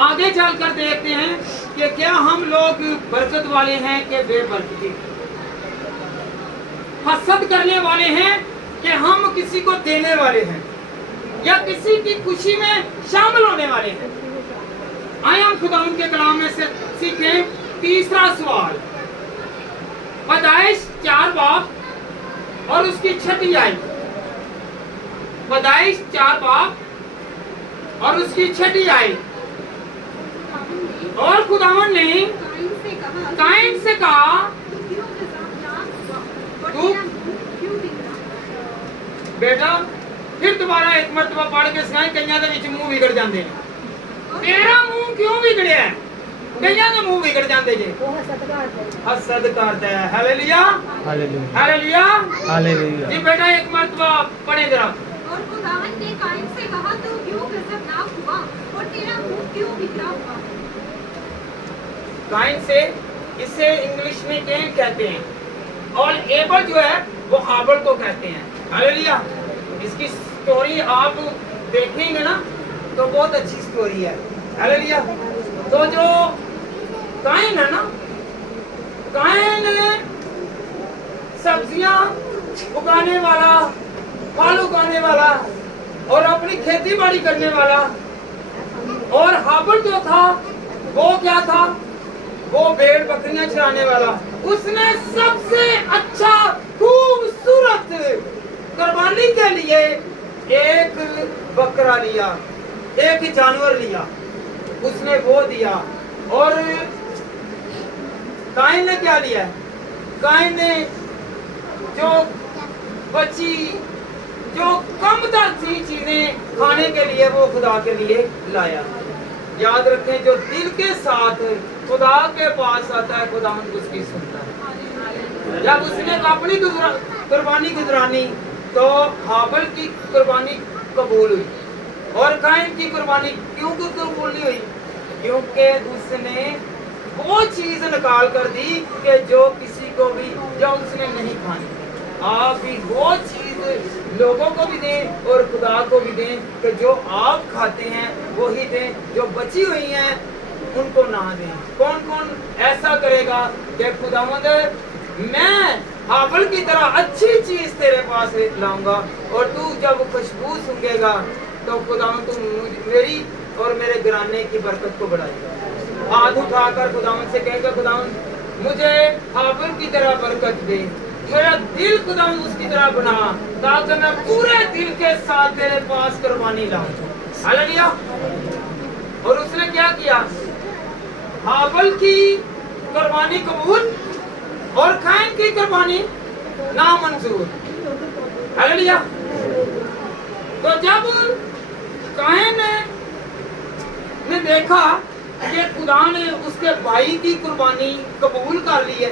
आगे चलकर देखते हैं कि क्या हम लोग बरकत वाले हैं कि बेबरकती, हसद करने वाले हैं कि हम किसी को देने वाले हैं, या किसी की खुशी में शामिल होने वाले हैं। आए हम खुदा उनके कलाम में से सीखें तीसरा सवाल, पैदाइश 4 बाब और उसकी 6 आयत। पैदाइश 4 बाब और उसकी 6 आयत। और खुदावन ने कायन से कहा, तू बेटा, फिर दोबारा एक मरतबा पढ़ के सुनाए, कईयां दे विच मुंह विगड़ जांदे ने। तेरा मुंह क्यों बिगड़िया है? ਕਈਆਂ ਦੇ ਮੂੰਹ ਵਿਗੜ ਜਾਂਦੇ ਜੇ ਉਹ ਹਸਦ ਕਰਦਾ ਹੈ। ਹਸਦ ਕਰਦਾ ਹੈ ਹਾਲੇਲੂਇਆ हालेलुया हालेलुया हालेलुया जी बेटा एक मर्तबा पढ़े जरा और खुदावन ने कायन से कहा तू क्यों गजबनाक हुआ और तेरा मुंह क्यों बिगड़ा हुआ। काइन से इसे इंग्लिश में कैन कहते हैं और एबल जो है वो हाबल को कहते हैं हालेलुया। इसकी स्टोरी आप देखेंगे ना तो बहुत अच्छी स्टोरी है हालेलुया। तो जो काइन है ना काइन सब्जियां उगाने वाला फल उगाने वाला और अपनी खेती बाड़ी करने वाला और हाबल जो था वो क्या था वो भेड़ बकरियां चराने वाला। उसने सबसे अच्छा खूबसूरत कुर्बानी के लिए एक बकरा लिया एक जानवर लिया उसने वो दिया। और काइन ने क्या लिया काइन ने जो बची जो कम दर थी चीजें खाने के लिए वो खुदा के लिए लाया। याद रखें जो दिल के साथ खुदा के पास आता है खुदा उसकी सुनता है। जब उसने अपनी कुर्बानी गुजरानी तो हाबल की कुर्बानी कबूल हुई और काइन की कुर्बानी क्यों कबूल नहीं हुई क्योंकि उसने वो चीज निकाल कर दी कि जो किसी को भी जो उसने नहीं खानी। आप भी वो चीज लोगों को भी दें और खुदा को भी दें कि जो आप खाते हैं वही दें जो बची हुई हैं उनको ना दें। कौन कौन ऐसा करेगा कि खुदावंद मैं हाबल की तरह अच्छी चीज तेरे पास लाऊंगा और तू जब खुशबू सूंघेगा तो खुदावंद तू मेरी और मेरे घराने की बरकत को बढ़ाएगा। हाथ उठाकर खुदावंद से कहेगा खुदावंद मुझे हाबल की तरह बरकत दे मेरा दिल खुदावंद उसकी तरह बना ताकि मैं पूरे दिल के साथ तेरे पास कुर्बानी लाऊं हालेलुया। और उसने क्या किया हाबल की कुर्बानी कबूल और काइन की कुर्बानी नामंजूर हालेलुया। तो जब काइन ने देखा कि खुदा ने उसके भाई की कुर्बानी कबूल कर ली है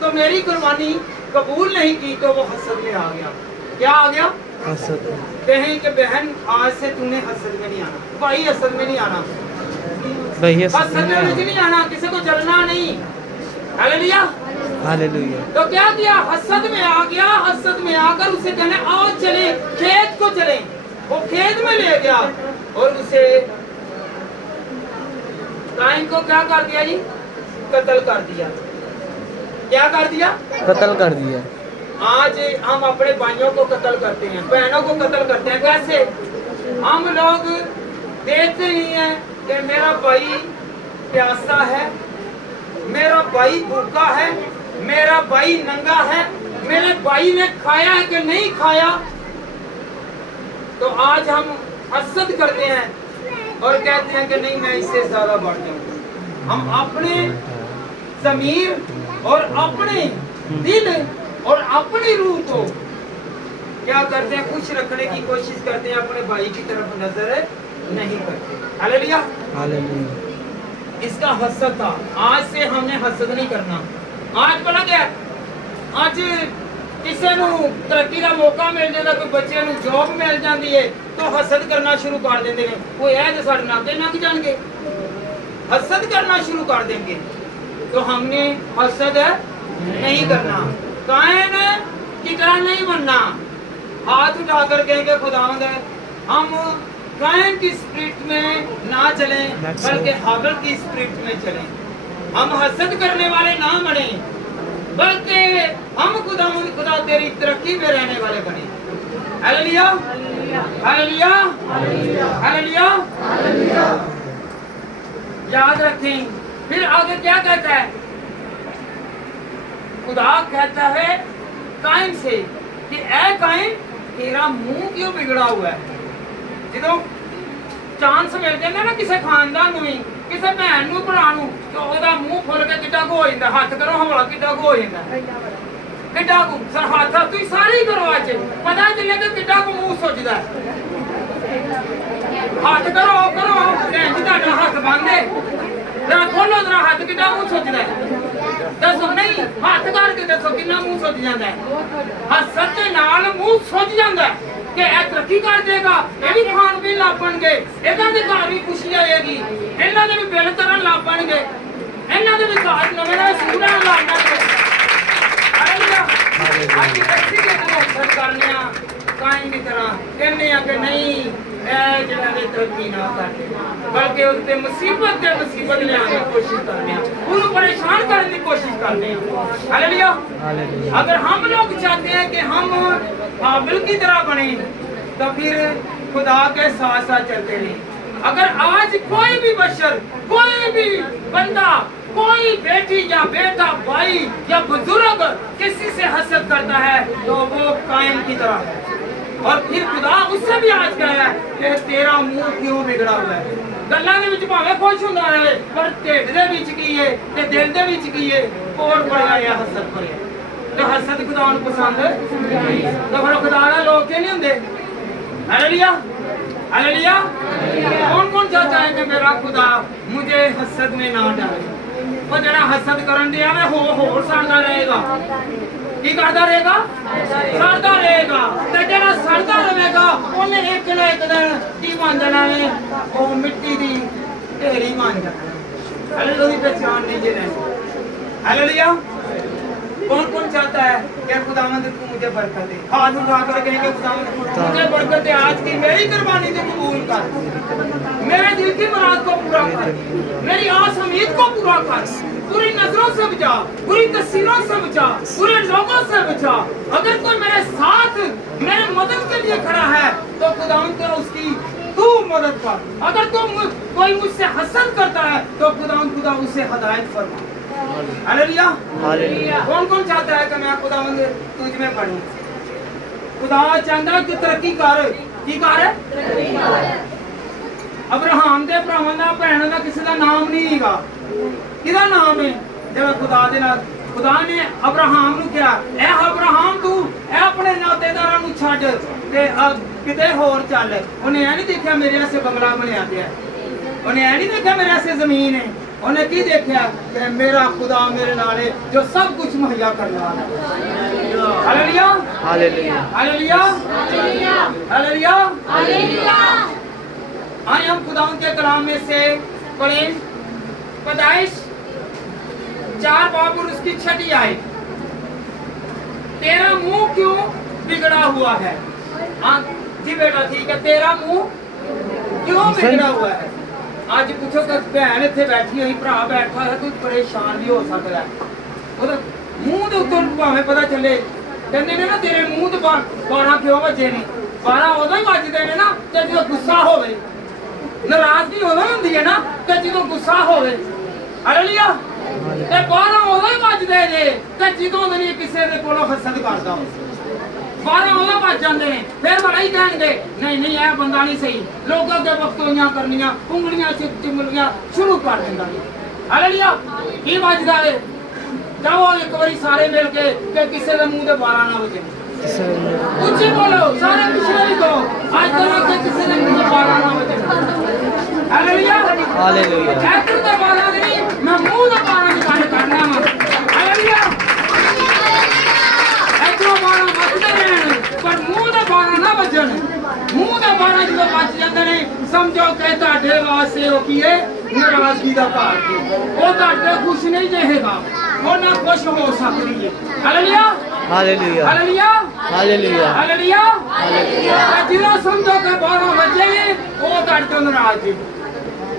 तो मेरी कुर्बानी कबूल नहीं की तो वो हसद में आ गया। क्या आ गया हसद कहें कि बहन आज से तूने हसद में नहीं आना भाई हसद में नहीं आना भाई हसद में मुझे नहीं आना किसी को जलना नहीं हालेलुया। हालेलुया तो क्या किया हसद में आ गया हसद में आकर उसे कहने आओ चले खेत को चले वो खेत में ले गया और उसे काइन को क्या कर दिया जी कत्ल कर दिया। क्या कर दिया कत्ल कर दिया। आज हम अपने भाइयों को कत्ल करते हैं बहनों को कत्ल करते हैं कैसे हम लोग देखते नहीं है कि मेरा भाई प्यासा है मेरा भाई भूखा है मेरा भाई नंगा है मेरे भाई ने खाया है कि नहीं खाया। तो आज हम हसद करते हैं और कहते हैं कि नहीं मैं इससे ज्यादा बढ़ जाऊं। हम अपने ज़मीर और अपने दिल और अपनी रूह को क्या करते हैं खुश रखने की कोशिश करते हैं अपने भाई की तरफ नजर नहीं करते हालेलुया। हालेलुया इसका हसद था आज से हमने हसद नहीं करना। आज पता क्या ਅੱਜ ਕਿਸੇ ਨੂੰ ਤਰੱਕੀ ਦਾ ਮੌਕਾ ਮਿਲ ਜਾਂਦਾ ਕੋਈ ਬੱਚੇ ਨੂੰ ਜੌਬ ਮਿਲ ਜਾਂਦੀ ਹੈ ਤਾਂ ਹਸਦ ਕਰਨਾ ਸ਼ੁਰੂ ਕਰ ਦਿੰਦੇ ਨੇ ਕੋਈ ਇਹ ਜੇ ਸਾਡੇ ਨਾਲ ਤੇ ਲੰਘ ਜਾਣਗੇ हसद करना शुरू कर देंगे। तो हमने हसद नहीं करना कायन की तरह नहीं बनना। हाथ उठाकर कहेंगे खुदावंद हम कायन की स्पिरिट में ना चलें बल्कि हाबिल की स्पिरिट में चलें। हम हसद करने वाले ना बने बल्कि हम खुदा तेरी तरक्की में रहने वाले बने। Hallelujah hallelujah hallelujah. याद रखें फिर आगे क्या कहता है खुदा कहता है कायन से कि ऐ कायन तेरा मुंह क्यों बिगड़ा हुआ है। ਜਦੋਂ ਚਾਂਸ ਮਿਲ ਜਾਂਦਾ ਨਾ ਕਿਸੇ ਖਾਨਦਾਨ ਨੂੰ ਵੀ ਕਿਸੇ ਭੈਣ ਨੂੰ ਭਰਾ ਨੂੰ ਤੇ ਉਹਦਾ ਮੂੰਹ ਫੁੱਲ ਕੇ ਕਿੱਡਾ ਕੋ ਹੋ ਜਾਂਦਾ। ਹੱਥ ਕਰੋ ਹੌਲਾ ਕਿੱਡਾ ਕੋ ਹੋ ਜਾਂਦਾ ਕਿੱਡਾ ਕੋ ਸਰ ਹੱਥ ਤੁਸੀਂ ਸਾਰੇ ਹੀ ਕਰੋ ਅੱਜ ਪਤਾ ਚੱਲੇ ਕਿ ਕਿੱਡਾ ਕੋ ਮੂੰਹ ਸੁੱਜਦਾ। ਹੱਥ ਕਰੋ ਕਰੋ ਭੈਣ ਜੀ ਤੁਹਾਡਾ ਹੱਥ ਬੰਨ੍ਹਦੇ ਜਰਾ ਖੋਲੋ ਜਰਾ ਹੱਥ ਕਿੰਨਾ ਮੂੰਹ ਸੁੱਜਦਾ ਹੈ ਦੱਸੋ ਨਹੀਂ ਹੱਥ ਕਰਕੇ ਦੱਸੋ ਕਿੰਨਾ ਮੂੰਹ ਸੁੱਜ ਜਾਂਦਾ ਹੈ ਹੱਸਣ ਦੇ ਨਾਲ ਮੂੰਹ ਸੁੱਜ ਜਾਂਦਾ ਹੈ ਕਿ ਇਹ ਤਰੱਕੀ ਕਰ ਦੇਗਾ ਇਹ ਵੀ ਖਾਣ ਪੀਣ ਲੱਗ ਪਣਗੇ ਇਹਨਾਂ ਦੇ ਘਰ ਵੀ ਖੁਸ਼ੀ ਆਏਗੀ ਇਹਨਾਂ ਦੇ ਵੀ ਬਿੱਲ ਤਰਨ ਲੱਗ ਪਣਗੇ ਇਹਨਾਂ ਦੇ ਵੀ ਘਰ ਨਵੇਂ ਨਵੇਂ ਸੂਰਾਂ ਲੱਗ ਪਣਗੇ ਅੱਜ ਅਸੀਂ ਕਿਹਨੂੰ ਅਸਰ ਕਰਨੇ ਆ ਕਾਇਮ ਦੀ ਤਰ੍ਹਾਂ ਕਹਿੰਦੇ ਆ ਕਿ ਨਹੀਂ ਇਹ ਜਿਹੜਾ ਨੇ ਤਰੱਕੀ ਨਾ ਕਰਦੇ ਬਲਕਿ ਉਸ ਤੇ ਮੁਸੀਬਤ ਲਿਆਉਣ ਦੀ ਕੋਸ਼ਿਸ਼ ਕਰਨੇ ਆ ਉਹਨੂੰ परेशान करने की कोशिश करते हैं हालेलुया अगर हम लोग चाहते हैं कि हम हाबिल की तरह बने तो फिर खुदा के साथ साथ चलते रहें अगर आज कोई भी बशर कोई भी बंदा कोई बेटी या बेटा भाई या बुजुर्ग किसी से हसद करता है तो वो कायम की तरह है और फिर खुदा उससे भी आज कहा है कि तेरा मुंह क्यों बिगड़ा हुआ है ਗੱਲਾਂ ਦੇ ਵਿੱਚ ਭਾਵੇਂ ਖੁਸ਼ ਹੁੰਦਾ ਰਹੇ ਪਰ ਢਿੱਡ ਦੇ ਵਿੱਚ ਕੀ ਹੈ ਤੇ ਦਿਲ ਦੇ ਵਿੱਚ ਕੀ ਹੈ ਕੋੜ ਪੜਿਆ ਹੈ ਹਸਦ ਭਰਿਆ ਤੇ ਹਸਦ ਖੁਦਾ ਨੂੰ ਪਸੰਦ ਨਹੀਂ ਤਾਂ ਫਿਰ ਖੁਦਾ ਦਾ ਲੋਕ ਕਿਉਂ ਨਹੀਂ ਹੁੰਦੇ ਹਾਲੇਲੂਇਆ हालेलुया कौन कौन चाहता है कि मेरा खुदा मुझे हसद में ना डाले वो जरा हसद करन दिया में हो सड़दा रहेगा की करदा रहेगा सड़दा रहेगा ते जरा सड़दा रहेगा ओने एक ना एक दिन की बन जाना है वो मिट्टी दी ढेरी बन जाना हालेलुया पहचान नहीं जे रहे हालेलुया कौन कौन चाहता है कि खुदावंद तू मुझे बरकत दे हाथ उठा कर कहेंगे खुदावंद मुझे बरकत दे आज की मेरी कुर्बानी को कबूल कर मेरे दिल की मुराद को पूरा कर मेरी आस उम्मीद को पूरा कर बुरी नजरों से बचा बुरी तस्वीरों से बचा बुरे लोगों से बचा अगर कोई मेरे साथ मेरे मदद के लिए खड़ा है तो खुदावंद को उसकी तू मदद कर अगर कोई मुझसे हसद करता है तो खुदा उसे हिदायत फरमा हालेलुया हालेलुया कौन कौन चाहता है कि मैं खुदावंद तुझ में पढ़ूं खुदा चाहता है कि तरक्की कर की कर अब्राहम दे भरावां दा भैणां दा किसी दा नाम नहीं हैगा किहदा नाम है जिहड़ा खुदा दे नाल खुदा ने अब्राहम नूं कहा ए अब्राहम तू ए अपने नातेदारां नूं छੱਡ ते किते होर चल उन्हें ऐ नहीं देखिया मेरे आस्ते बंगला बनया पिया उन्हें ऐ नहीं देखिया मेरे आस्ते जमीन है उन्हें की देखा कि मेरा खुदा मेरे नाल है जो सब कुछ मुहैया करने वाला है hallelujah hallelujah hallelujah hallelujah hallelujah आइए हम खुदा के कलाम में से पढ़ें पैदाइश 4 बाब और उसकी 6 आयत तेरा मुंह क्यों बिगड़ा हुआ है हाँ जी बेटा ठीक है तेरा मुंह क्यों बिगड़ा हुआ है ਅੱਜ ਪੁੱਛੋ ਕਿ ਭੈਣ ਇੱਥੇ ਬੈਠੀ ਹੋਈ ਭਰਾ ਬੈਠਾ ਹੈ ਕੋਈ ਪਰੇਸ਼ਾਨ ਵੀ ਹੋ ਸਕਦਾ ਹੈ ਉਹਦੇ ਮੂੰਹ ਦੇ ਉੱਤੋਂ ਭਾਵੇਂ ਪਤਾ ਚੱਲੇ ਕਹਿੰਦੇ ਨੇ ਨਾ ਤੇਰੇ ਮੂੰਹ ਤੇ 12 ਕਿਉਂ ਵੱਜੇ ਨੇ 12 ਉਦੋਂ ਹੀ ਵੱਜਦੇ ਨੇ ਨਾ ਤੇ ਜਦੋਂ ਗੁੱਸਾ ਹੋਵੇ ਨਾਰਾਜ਼ਗੀ ਉਦੋਂ ਹੁੰਦੀ ਹੈ ਨਾ ਤੇ ਜਦੋਂ ਗੁੱਸਾ ਹੋਵੇ ਹਾਲੇਲੂਇਆ ਤੇ 12 ਉਦੋਂ ਹੀ ਵੱਜਦੇ ਨੇ ਤੇ ਜਦੋਂ ਨਹੀਂ ਕਿਸੇ ਦੇ ਕੋਲੋਂ ਹਸਦ ਕਰਦਾ ਹੋਵੇ 12 ਉਦੋਂ ਵੱਜ ਜਾਂਦੇ ਨੇ ਫਿਰ ਬੜਾ ਹੀ ਕਹਿਣਗੇ ਨਹੀਂ ਨਹੀਂ ਇਹ ਬੰਦਾ ਨਹੀਂ ਸਹੀ ਲੋਕਾਂ ਦੇ ਵਕਤੋਈਆਂ ਕਰਨੀਆਂ ਉਂਗਲੀਆਂ ਚਿਮਲੀਆਂ ਸ਼ੁਰੂ ਕਰ ਦਿੰਦਾ ਹਾਲੇਲੂਇਆ ਕੀ ਵੱਜਦਾ ਏ ਜਾਓ ਇੱਕ ਵਾਰੀ ਸਾਰੇ ਮਿਲ ਕੇ ਕਿ ਕਿਸੇ ਦੇ ਮੂੰਹ ਤੇ 12 ਨਾ ਵੱਜੇ ਉੱਚੀ ਬੋਲੋ ਸਾਰੇ ਪਿਛਲੇ ਵੀ ਕਹੋ ਅੱਜ ਤੱਕ ਕਿ ਕਿਸੇ ਦੇ ਮੂੰਹ ਤੇ 12 ਨਾ ਵੱਜੇ ਹਾਲੇਲੂਇਆ ਹਾਲੇਲੂਇਆ ਐਕਟਰ ਦੇ 12 ਨਹੀਂ ਮੈਂ ਮੂੰਹ ਦੇ 12 ਦੀ ਗੱਲ ਕਰਨਾ ਵਾ ਹਾਲੇਲੂਇਆ पर मुंह दे 12 ना बजन मुंह दे 12 जो बच जाते ने समझो कि ਤੁਹਾਡੇ ਵਾਸਤੇ ਉਹ ਕੀ ਹੈ ਨਾਰਾਜ਼ਗੀ ਦਾ ਭਾਰ ਉਹ ਤੁਹਾਡੇ ਖੁਸ਼ ਨਹੀਂ ਰਹੇਗਾ ਉਹ ਨਾ ਖੁਸ਼ ਹੋ ਸਕਦੀ ਹੈ hallelujah hallelujah hallelujah hallelujah hallelujah hallelujah ਜਦੋਂ ਸਮਝੋ ਕਿ 12 ਵਜੇ ਉਹ ਤੁਹਾਡੇ ਤੋਂ ਨਾਰਾਜ਼ ਹੈ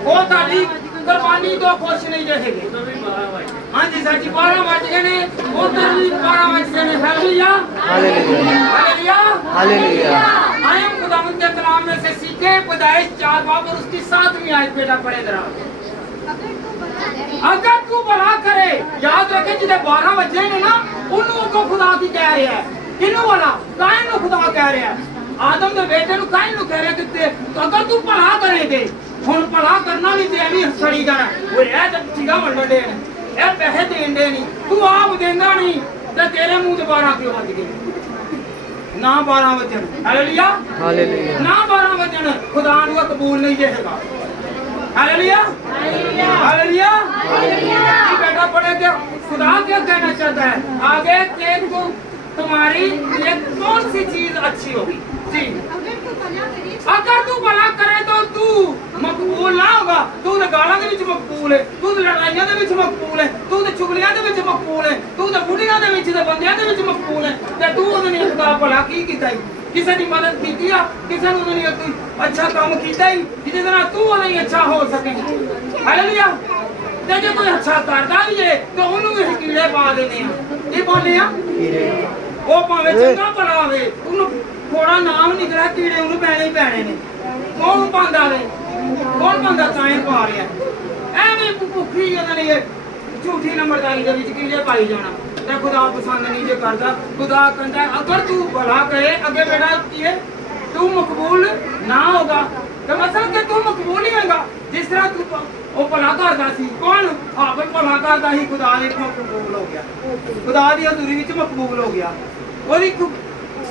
ਉਹ ਤੁਹਾਡੀ ਕੁਰਬਾਨੀ ਤੋਂ ਖੁਸ਼ ਨਹੀਂ ਰਹੇਗੇ हाँ जी सर जी 12 बज गए ने उधर भी 12 बज गए ने हालेलुया हालेलुया हालेलुया हालेलुया आए हम खुदावंद के कलाम में से सीखे पैदाइश 4 बाब और उसकी 7वीं आयत बेटा पढ़े जरा अगर तू भला करे याद रखे जिसे 12 बजे ने ना उन्हों को खुदा की कह रहे हैं किन्हों वाला कायन को खुदा कह रहे हैं आदम के बेटे नु कायन नु कह रहे कि अगर तू भला करेगे हुन भला करना भी ते भी सड़ी जाना वो ए जब ठीका मंडे ने ਇਹ ਪੈਸੇ ਦੇਂਦੇ ਨਹੀਂ ਤੂੰ ਆਪ ਦੇਂਦਾ ਨਹੀਂ ਤੇ ਤੇਰੇ ਮੂੰਹ ਤੇ 12 ਕਿਉਂ ਵੱਜ ਗਏ ਨਾ 12 ਵਜਣ ਹਾਲੇਲੂਇਆ ਹਾਲੇਲੂਇਆ ਨਾ 12 ਵਜਣ ਖੁਦਾ ਨੂੰ ਕਬੂਲ ਨਹੀਂ ਜੇਗਾ हालेलुया हालेलुया। ये बेटा पढ़े क्या खुदा क्या कहना चाहता है आगे कि तुम्हारी लिए कौन सी चीज अच्छी होगी जी। अगर तू भला करे अगर तू भला करे तो तू मकबूल ना होगा। तू तो गाਲਾਂ ਦੇ ਵਿੱਚ ਮਕਬੂਲ ਹੈ, ਤੂੰ तो ਲੜਾਈਆਂ ਦੇ ਵਿੱਚ ਮਕਬੂਲ ਹੈ, ਤੂੰ तो ਚੁਗਲੀਆਂ ਦੇ ਵਿੱਚ ਮਕਬੂਲ ਹੈ, ਤੂੰ तो ਬੁੱਢੀਆਂ ਦੇ ਵਿੱਚ ਤੇ ਬੰਦਿਆਂ ਦੇ ਵਿੱਚ ਮਕਬੂਲ ਹੈ ਤੇ ਤੂੰ ਉਹਦੇ ਨਾਲ ਖੁਦਾ ਭਲਾ ਕੀ ਕੀਤਾ ਹੀ ਕਿਸੇ ਦੀ ਮਦਦ ਕੀਤੀ ਆ ਕਿਸੇ ਨੂੰ ਉਹਨੇ ਕੋਈ ਅੱਛਾ ਕੰਮ ਕੀਤਾ ਹੀ ਜਿਹਦੇ ਨਾਲ ਤੂੰ ਉਹਦਾ ਹੀ ਅੱਛਾ ਹੋ ਸਕੇ। ਹਾਲੇਲੂਇਆ। ਤੇ ਜੇ ਕੋਈ ਅੱਛਾ ਕਰਦਾ ਵੀ ਏ ਤਾਂ ਉਹਨੂੰ ਵੀ ਕੀੜੇ ਪਾ ਦੇਣੇ ਆ। ਇਹ ਬੋਲੇ ਆ ਉਹ ਭਾਵੇਂ ਚੰਗਾ ਭਲਾ ਹੋਵੇ ਉਹਨੂੰ ਥੋੜਾ ਨਾਮ ਨਿਕਲਿਆ ਕੀੜੇ ਉਹਨੂੰ ਪੈਣੇ ਹੀ ਪੈਣੇ ਨੇ। ਕੌਣ ਪਾਉਂਦਾ ਵੇ ਕੌਣ ਪਾਉਂਦਾ ਕਾਇਨ ਪਾ ਰਿਹਾ ਐਵੇਂ ਭੁੱਖੀ ਉਹਨਾਂ ਨੇ ਝੂਠੀ ਨੰਬਰਦਾਰੀ ਦੇ ਵਿੱਚ ਕੀੜੇ ਪਾਈ ਜਾਣਾ ਤੇ ਖੁਦਾ ਪਸੰਦ ਨਹੀਂ ਜੇ ਕਰਦਾ। ਖੁਦਾ ਕਹਿੰਦਾ ਅਗਰ ਤੂੰ ਭਲਾ ਕਰੇ ਅੱਗੇ ਬੇਟਾ ਕੀ ਹੈ ਤੂੰ ਮਕਬੂਲ ਨਾ ਹੋਗਾ ਤੇ ਮਤਲਬ ਕਿ ਤੂੰ ਮਕਬੂਲ ਹੀ ਹੋਏਗਾ ਜਿਸ ਤਰ੍ਹਾਂ ਤੂੰ ਉਹ ਭਲਾ ਕਰਦਾ ਸੀ। ਕੌਣ ਹਾਬਲ ਭਲਾ ਕਰਦਾ ਸੀ ਖੁਦਾ ਦੇ ਮਕਬੂਲ ਹੋ ਗਿਆ। ਖੁਦਾ ਦੀ ਹਜ਼ੂਰੀ ਵਿੱਚ ਮਕਬੂਲ ਹੋ ਗਿਆ। ਉਹਦੀ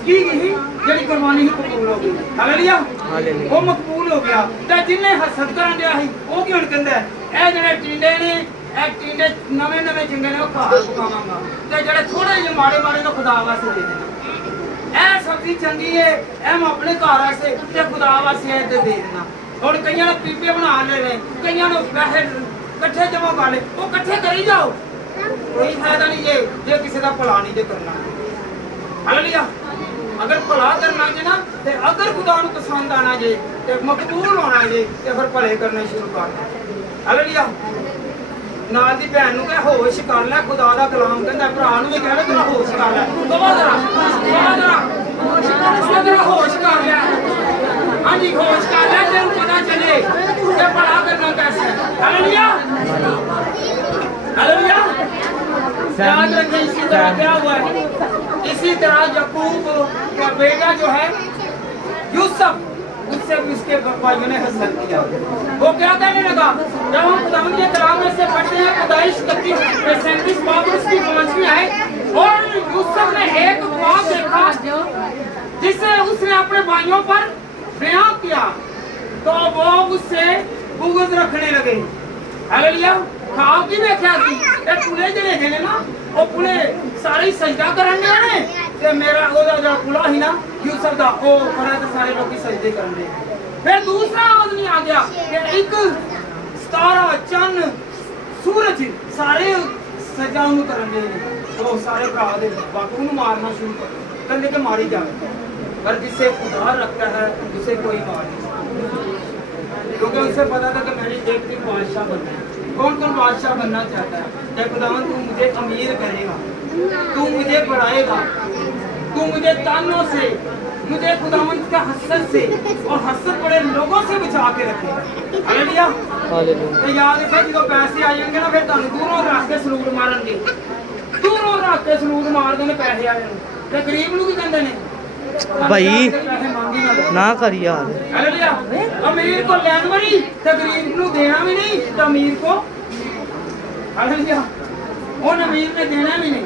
ਕੀ ਗਈ ਜਿਹੜੀ ਕੁਰਬਾਨੀ ਹੀ ਕਬੂਲ ਹੋ ਗਈ। ਹਾਲੇਲੂਇਆ ਉਹ ਮਕਬੂਲ ਹੋ ਗਿਆ। ਤੇ ਜਿੰਨੇ ਹਸਦ ਕਰਨ ਡਿਆ ਸੀ ਉਹ ਕੀ ਹੁਣ ਕਹਿੰਦਾ ਇਹ ਜਿਹੜੇ ਟਿੰਡੇ ਨੇ ਇਹ ਟਿੰਡੇ ਨਵੇਂ ਨਵੇਂ ਚੰਗੇ ਨੇ ਉਹ ਖਾ ਪਕਾਵਾਂਗਾ ਤੇ ਜਿਹੜੇ ਥੋੜੇ ਜਿਹੇ ਮਾੜੇ ਮਾੜੇ ਨੂੰ ਖੁਦਾ ਵਾਸਤੇ ਦੇ ਦੇਣਾ। ਇਹ ਸਬਜ਼ੀ ਚੰਗੀ ਹੈ ਇਹ ਮੈਂ ਆਪਣੇ ਘਰ ਵਾਸਤੇ ਤੇ ਖੁਦਾ ਵਾਸਤੇ ਇਹ ਦੇ ਦੇਣਾ। ਹੁਣ ਕਈਆਂ ਨੇ ਪੀਪੇ ਬਣਾ ਲਏ ਨੇ ਕਈਆਂ ਨੂੰ ਪੈਸੇ ਇਕੱਠੇ ਜਮਾ ਕਰ ਲਏ ਉਹ ਇਕੱਠੇ ਕਰੀ ਜਾਓ ਕੋਈ ਫਾਇਦਾ ਨਹੀਂ ਜੇ ਕਿਸੇ ਦਾ ਭਲਾ ਨਹੀਂ ਜੇ ਕਰਨਾ। ਹਾਲੇਲੂਇਆ। अगर भला करना जे ना ते अगर खुदा ਨੂੰ पसंद आना जे ते मकबूल होना जे ते फिर भले करने शुरू कर। हालेलुया। ਨਾਲ ਦੀ ਭੈਣ ਨੂੰ ਕਹੇ ਹੋਸ਼ ਕਰ ਲੈ ਖੁਦਾ ਦਾ ਕਲਾਮ ਕਹਿੰਦਾ ਭਰਾ ਨੂੰ ਵੀ ਕਹਿ ਲੈ ਤੂੰ ਹੋਸ਼ ਕਰ ਲੈ ਦੁਬਾਰਾ ਹੋਸ਼ ਕਰ ਲੈ। ਹਾਂਜੀ ਹੋਸ਼ ਕਰ ਲੈ ਤੈਨੂੰ ਪਤਾ ਚੱਲੇ ਕਿ ਭਲਾ ਕਰਨਾ कैसे है। Hallelujah hallelujah. याद रखें इसी तरह क्या हुआ है इसी तरह याकूब का बेटा जो है यूसुफ उससे भी उसके भाइयों ने हसद किया। वो क्या कहने लगा जब हम खुदावंद के कलाम में से पढ़ते हैं पैदाइश 37 बाब उसकी 5वीं आयत और यूसुफ ने एक ख्वाब देखा जिसे उसने अपने भाइयों पर बयां किया तो वो उससे बुग़्ज़ रखने लगे। हालेलुया। ਖਾਬ ਕੀ ਵੇਖਿਆ ਸੀ ਇਹ ਪੁਲੇ ਜਿਹੜੇ ਹੈਗੇ ਨੇ ਨਾ ਉਹ ਪੁਲੇ ਸਾਰੇ ਸਜਦਾ ਕਰਨ ਦੇ ਨੇ ਤੇ ਮੇਰਾ ਉਹਦਾ ਜਿਹੜਾ ਪੁਲਾ ਸੀ ਨਾ ਯੂਸਫ ਦਾ ਉਹ ਖੜਾ ਤੇ ਸਾਰੇ ਲੋਕੀ ਸਜਦੇ ਕਰਨ ਦੇ। ਫਿਰ ਦੂਸਰਾ ਆਦਮੀ ਆ ਗਿਆ ਕਿ ਇੱਕ ਸਤਾਰਾ ਚੰਨ ਸੂਰਜ ਸਾਰੇ ਸਜਦਾ ਨੂੰ ਕਰਨ ਦੇ ਨੇ। ਉਹ ਸਾਰੇ ਭਰਾ ਦੇ ਬਾਪੂ ਨੂੰ ਮਾਰਨਾ ਸ਼ੁਰੂ ਕਰ ਕਹਿੰਦੇ ਕਿ ਮਾਰੀ ਜਾਵੇ पर जिसे खुदा रखता है उसे कोई मार नहीं सकता क्योंकि उसे पता था कि मैंने एक दिन बादशाह बनना है। कौन कौन बादशाह बनना चाहता है जब खुदावन तू मुझे अमीर करेगा तू मुझे बढ़ाएगा तू मुझे तानों से मुझे खुदावन का हसद से और हसद बड़े लोगों से बचा के रखेगा। हालेलुया। तो याद रखो जो पैसे आ जाएंगे ना फिर तुम दूरों रख के सलूट मारेंगे दूरों रख के सलूट मार देंगे पैसे आए तो गरीब लोग कहते हैं भाई ना कर यार। हालेलुया। अमीर को लैन वाली तो गरीब को देना भी नहीं तो अमीर को हालेलुया उन अमीर ने देना भी नहीं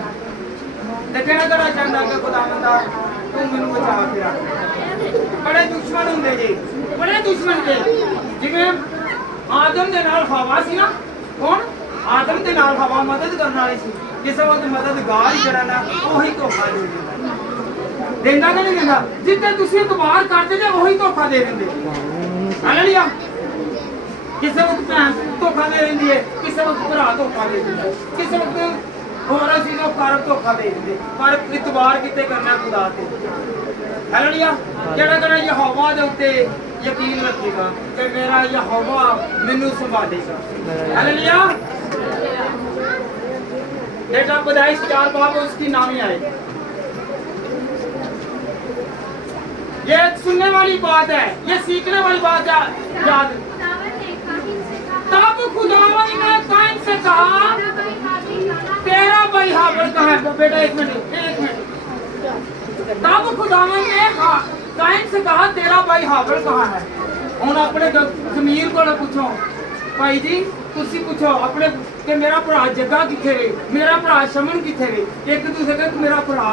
तो कहना करना चाहता कि खुदावंदा तू मैनू बचा के रख। बड़े दुश्मन होंगे जी बड़े दुश्मन थे जिवें आदम दे नाल हवा सी ना कौन आदम दे नाल हवा मदद करने वाली सी किसी वक्त मददगार जरा ना वही धोखा दे देता देंदा कि नहीं देंदा जितने तुसी इतबार करते थे वही धोखा दे देंदे। हालेलुया। किसी वक्त भैन धोखा दे देंदी है किसी वक्त भरा धोखा दे देंदा किसी वक्त होर असीं कारक धोखा दे देंदे पर इतबार किते करना खुदा ते। हालेलुया। जेड़ा जेड़ा यहोवा दे उत्ते यकीन रखेगा कि मेरा यहोवा मैनू संभालेगा। हालेलुया। बेटा पैदाइश 4 बाब उसकी नाम ही आए। ये सुनने वाली बात है ये सीखने वाली बात है। याद तब खुदावंद ने कायन से कहा तेरा भाई हाबिल कहाँ है। बेटा एक मिनट तब खुदावंद ने कायन से कहा तेरा भाई हाबिल कहाँ है। हुण अपने ज़मीर को पूछो भाई जी तुसी पूछो अपने कि मेरा भरा जग्गा किथे वे मेरा भरा शमन किथे वे एक दूसरे के मेरा भरा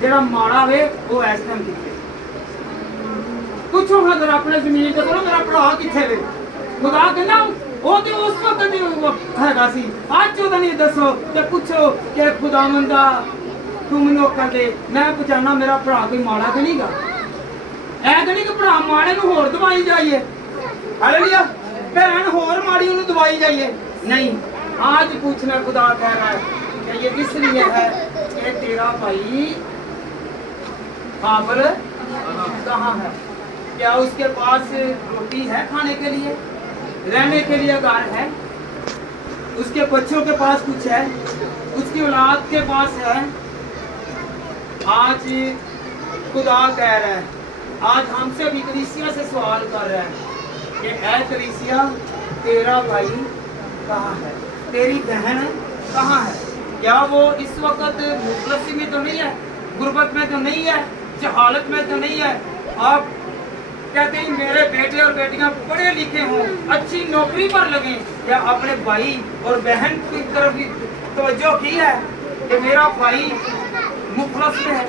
जेड़ा माड़ा वे वो इस टाइम किथे पूछो हाँ जरा अपने जमीन के बोलो मेरा भरा किथे वे खुदा कहना वो तो उस वक्त हैगा सी आज ਉਹਦਾ ਨਹੀਂ ਦੱਸੋ ਤੇ ਪੁੱਛੋ ਕਿ ਖੁਦਾਵੰਦਾ ਤੂੰ ਮੈਨੂੰ ਕਰ ਦੇ ਮੈਂ ਪਛਾਣਾ ਮੇਰਾ ਭਰਾ ਕੋਈ ਮਾੜਾ ਤੇ ਨਹੀਂਗਾ ਐ ਤਾਂ ਨਹੀਂ ਕਿ ਭਰਾ ਮਾੜੇ ਨੂੰ ਹੋਰ ਦਵਾਈ ਜਾਈਏ ਹਾਲੇਲੂਇਆ ਭੈਣ ਹੋਰ ਮਾੜੀ ਉਹਨੂੰ ਦਵਾਈ ਜਾਈਏ नहीं आज पूछना खुदा कह रहा है कि ये इसलिए है कि तेरा भाई काबल कहाँ है क्या उसके पास रोटी है खाने के लिए रहने के लिए घर है उसके बच्चों के पास कुछ है उसकी औलाद के पास है आज खुदा कह रहा है आज हमसे भी कलीसिया से सवाल कर रहा है कि ऐ कलीसिया तेरा भाई कहाँ है तेरी बहन कहाँ है क्या वो इस वक्त मुफलसी में तो नहीं है गुर्बत में तो नहीं है जहालत में तो नहीं है आप कहते हैं मेरे बेटे और बेटियां पढ़े लिखे हों अच्छी नौकरी पर लगे या अपने भाई और बहन की तरफ भी तवज्जो की है कि मेरा भाई मुफलस में है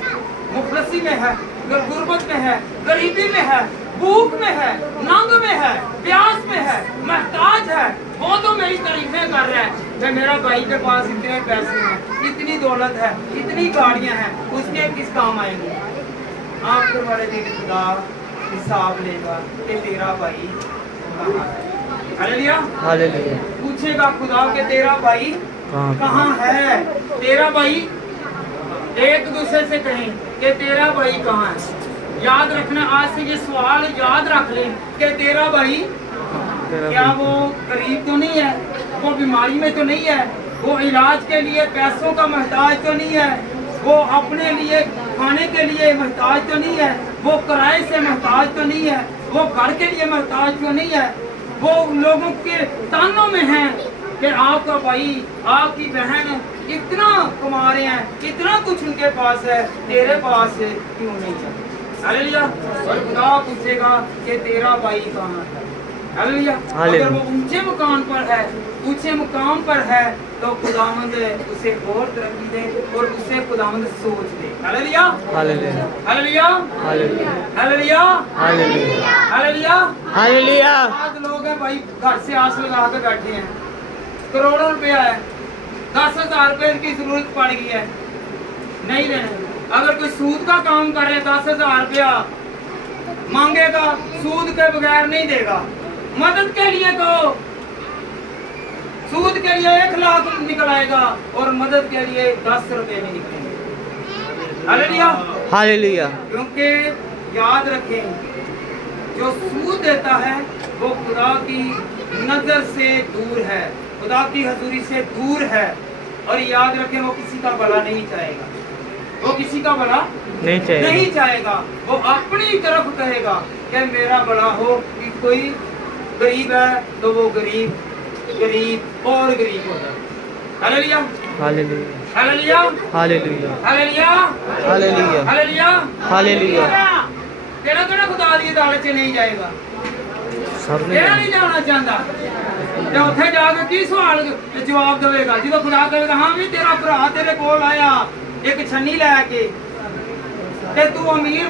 मुफलसी में है गुर्बत में है गरीबी में है भूख में है नंग में है प्यास में है महताज है वो तो मेरी तारीफें कर रहा है कि मेरा भाई के पास इतने पैसे हैं इतनी दौलत है इतनी गाड़ियां हैं उसके किस काम आएंगे आपके वाले दिन खुदा हिसाब लेगा कि तेरा भाई कहाँ है हालेलुया हालेलुया पूछेगा खुदा कि तेरा भाई कहाँ है तेरा भाई एक दूसरे से कहें कि तेरा भाई कहाँ है याद रखना आज से ये सवाल याद रख लें कि तेरा भाई क्या वो गरीब तो नहीं है वो बीमारी में तो नहीं है वो इलाज के लिए पैसों का मोहताज तो नहीं है वो अपने लिए खाने के लिए मोहताज तो नहीं है वो किराए से मोहताज तो नहीं है वो घर के लिए मोहताज तो नहीं है वो लोगों के तानों में है कि आपका भाई आपकी बहन इतना कमा रहे हैं इतना कुछ उनके पास है तेरे पास क्यों नहीं है हालेलुया और खुदा पूछेगा कि तेरा भाई कहाँ है हालेलुया अगर वो ऊंचे मुकाम पर है ऊंचे मुकाम पर है तो खुदावंद उसे और तरक्की दे और उसे खुदावंद सोच दे hallelujah hallelujah hallelujah hallelujah hallelujah hallelujah hallelujah hallelujah आज लोग हैं भाई घर से आस लगा के बैठे हैं करोड़ों रुपया है 10,000 रुपए की जरूरत पड़ गई है नहीं देने अगर कोई सूद का काम करे 10,000 रुपया मांगेगा सूद के बगैर नहीं देगा मदद के लिए तो सूद के लिए 1 लाख निकल आएगा और मदद के लिए 10 रुपए नहीं निकलेंगे हालेलुया हालेलुया क्योंकि याद रखें जो सूद देता है वो खुदा की नजर से दूर है खुदा की हजूरी से दूर है और याद रखें वो किसी का भला नहीं चाहेगा वो किसी का भला नहीं चाहेगा वो अपनी तरफ कहेगा कि मेरा भला हो कि कोई गरीब है तो वो गरीब और गरीब होगा hallelujah hallelujah hallelujah hallelujah hallelujah hallelujah hallelujah hallelujah तेरा खुदा दी अदालत च नहीं जाएगा सबने ਕਿਹੜਾ ਨਹੀਂ ਜਾਣਾ ਚਾਹੁੰਦਾ ਤੇ ਉੱਥੇ ਜਾ ਕੇ ਕੀ ਸਵਾਲ ਜਵਾਬ ਦੇਵੇਗਾ ਜਦੋਂ ਖੁਦਾ ਕਹੇਗਾ ਹਾਂ ਵੀ ਤੇਰਾ ਭਰਾ ਤੇਰੇ ਕੋਲ ਆਇਆ ਇੱਕ ਛੰਨੀ ਲੈ ਕੇ ਤੇ ਤੂੰ ਅਮੀਰ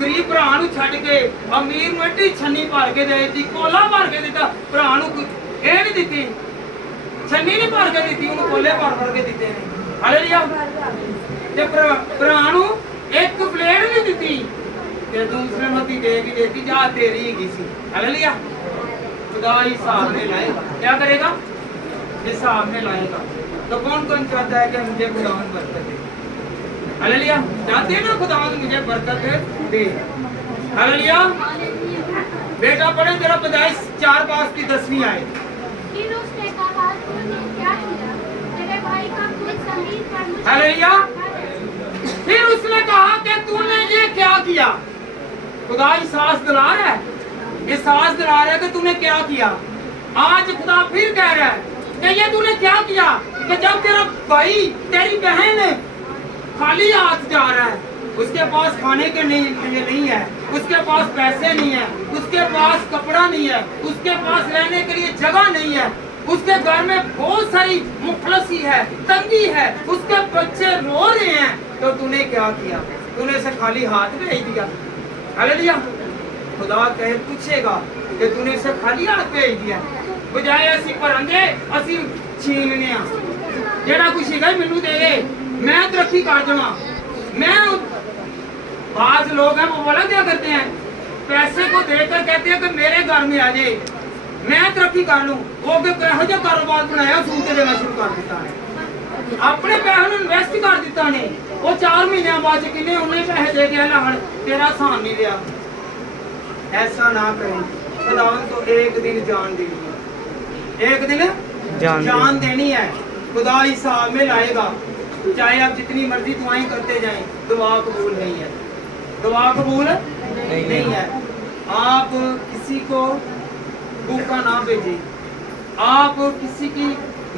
ਗਰੀਬ ਭਰਾ ਨੂੰ ਛੱਡ ਕੇ ਅਮੀਰ ਨੂੰ ਐਡੀ ਛੰਨੀ ਭਰ ਕੇ ਦੇ ਦਿੱਤੀ ਕੋਲਾ ਭਰ ਕੇ ਦਿੱਤਾ ਭਰਾ ਨੂੰ ਇਹ ਨਹੀਂ ਦਿੱਤੀ ਛੰਨੀ ਨਹੀਂ ਭਰ ਕੇ ਦਿੱਤੀ ਉਹਨੂੰ ਕੋਲੇ ਭਰ ਕੇ ਦਿੱਤੇ ਨੇ ਹਾਲੇਲੂਇਆ ਤੇ ਭਰਾ ਨੂੰ ਇੱਕ ਪਲੇਟ ਨਹੀਂ ਦਿੱਤੀ कि दूसरे मती देगी देती जा तेरी ही किसी हालेलुया खुदा हिसाब में लाएगा क्या करेगा हिसाब में लाएगा तो कौन कौन चाहता है कि मुझे खुदावंद बरकत दे हालेलुया चाहते हैं ना खुदावंद मुझे बरकत दे हालेलुया बेटा पढ़े तेरा पैदाइश 4 पास की 10वीं आए फिर उसने कहा तूने क्या किया तेरे भाई का कुछ जमीन पर मुझे हालेलुया फिर उसने कहा कि तूने ये क्या किया खुदा एहसास दिला रहा है एहसास दिला रहा है कि तूने क्या किया आज खुदा फिर कह रहा है कि ये तूने क्या किया कि जब तेरा भाई तेरी बहन खाली हाथ जा रहा है उसके पास खाने के लिए नहीं है उसके पास पैसे नहीं है उसके पास कपड़ा नहीं है उसके पास रहने के लिए जगह नहीं है उसके घर में बहुत सारी मुफलसी है तंगी है उसके बच्चे रो रहे हैं तो तूने क्या किया तूने उसे खाली हाथ भेज दिया हालेलुया खुदा कहे पूछेगा کہ تو نے اسے خالی ہاتھ بھیج دیا بجائے اسی پرندے اسی چھیننے ہاں جڑا کچھ ہے مینوں دے دے میں ترقی کر جاواں میں بعض لوگ ہیں وہ بولا کیا کرتے ہیں پیسے کو دے کر کہتے ہیں کہ میرے گھر میں آ جائے میں ترقی کر لوں وہ کہ کہو جا کاروبار بنایا سود تے دینا شروع کر دیتا نے اپنے پیسے نوں انویسٹ کر دیتا نے وہ 4 مہینے بعد کنے انہیں پیسے دے دیا لہڑ تیرا سان نہیں لیا ایسا نہ کریں خداوند کو ایک دن جان دینی ہے ایک دن جان دینی ہے خدا حساب میں لائے گا چاہے آپ جتنی مرضی دعائیں کرتے جائیں دعا قبول نہیں ہے دعا قبول نہیں ہے آپ کسی کو بھوکا نہ بھیجیں آپ کسی کی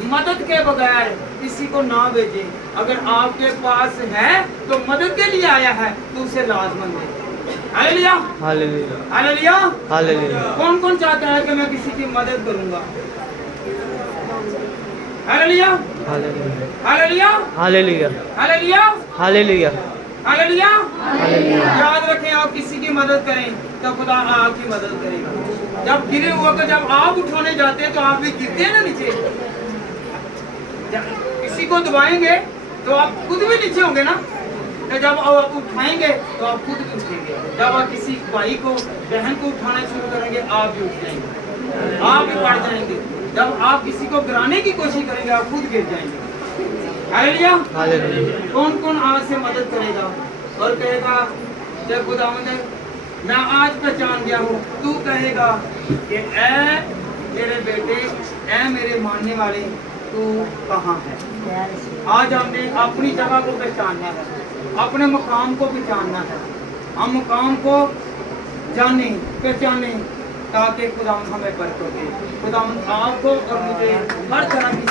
مدد کے بغیر کسی کو نہ بھیجیں اگر آپ کے پاس ہے تو مدد کے لیے آیا ہے تو اسے لازمن دیں ہاللیلویا ہاللیلویا ہاللیلویا ہاللیلویا کون کون چاہتا ہے کہ میں کسی کی مدد کروں گا ہاللیلویا ہاللیلویا ہاللیلویا ہاللیلویا ہاللیلویا ہاللیلویا ہاللیلویا ہاللیلویا یاد رکھیں آپ کسی کی مدد کریں تو خدا آپ کی مدد کرے گا جب گرے ہوا کہ جب آپ اٹھانے جاتے ہیں تو آپ بھی گرتے ہیں نا نیچے کسی کو دبائیں گے تو آپ خود بھی نیچے ہوں گے نا کہ جب آپ اٹھائیں گے تو آپ خود بھی اٹھیں گے جب آپ کسی بھائی کو بہن کو اٹھانا شروع کریں گے آپ بھی اٹھ جائیں گے آپ بھی پڑ جائیں گے جب آپ کسی کو گرانے کی کوشش کریں گے آپ خود گر جائیں گے ہاللیلویا ہاللیلویا کون کون آج سے مدد کرے گا اور کہے گا کہ خداوند میں آج پہچان گیا ہوں تو کہے گا کہ اے میرے بیٹے اے میرے ماننے والے تو کہاں ہے آج ہم نے اپنی جگہ کو پہچاننا ہے اپنے مقام کو پہچاننا ہے ہم مقام کو جانیں پہچانیں تاکہ خداوند ہمیں برکت دے خداوند آپ کو اور مجھے ہر طرح کی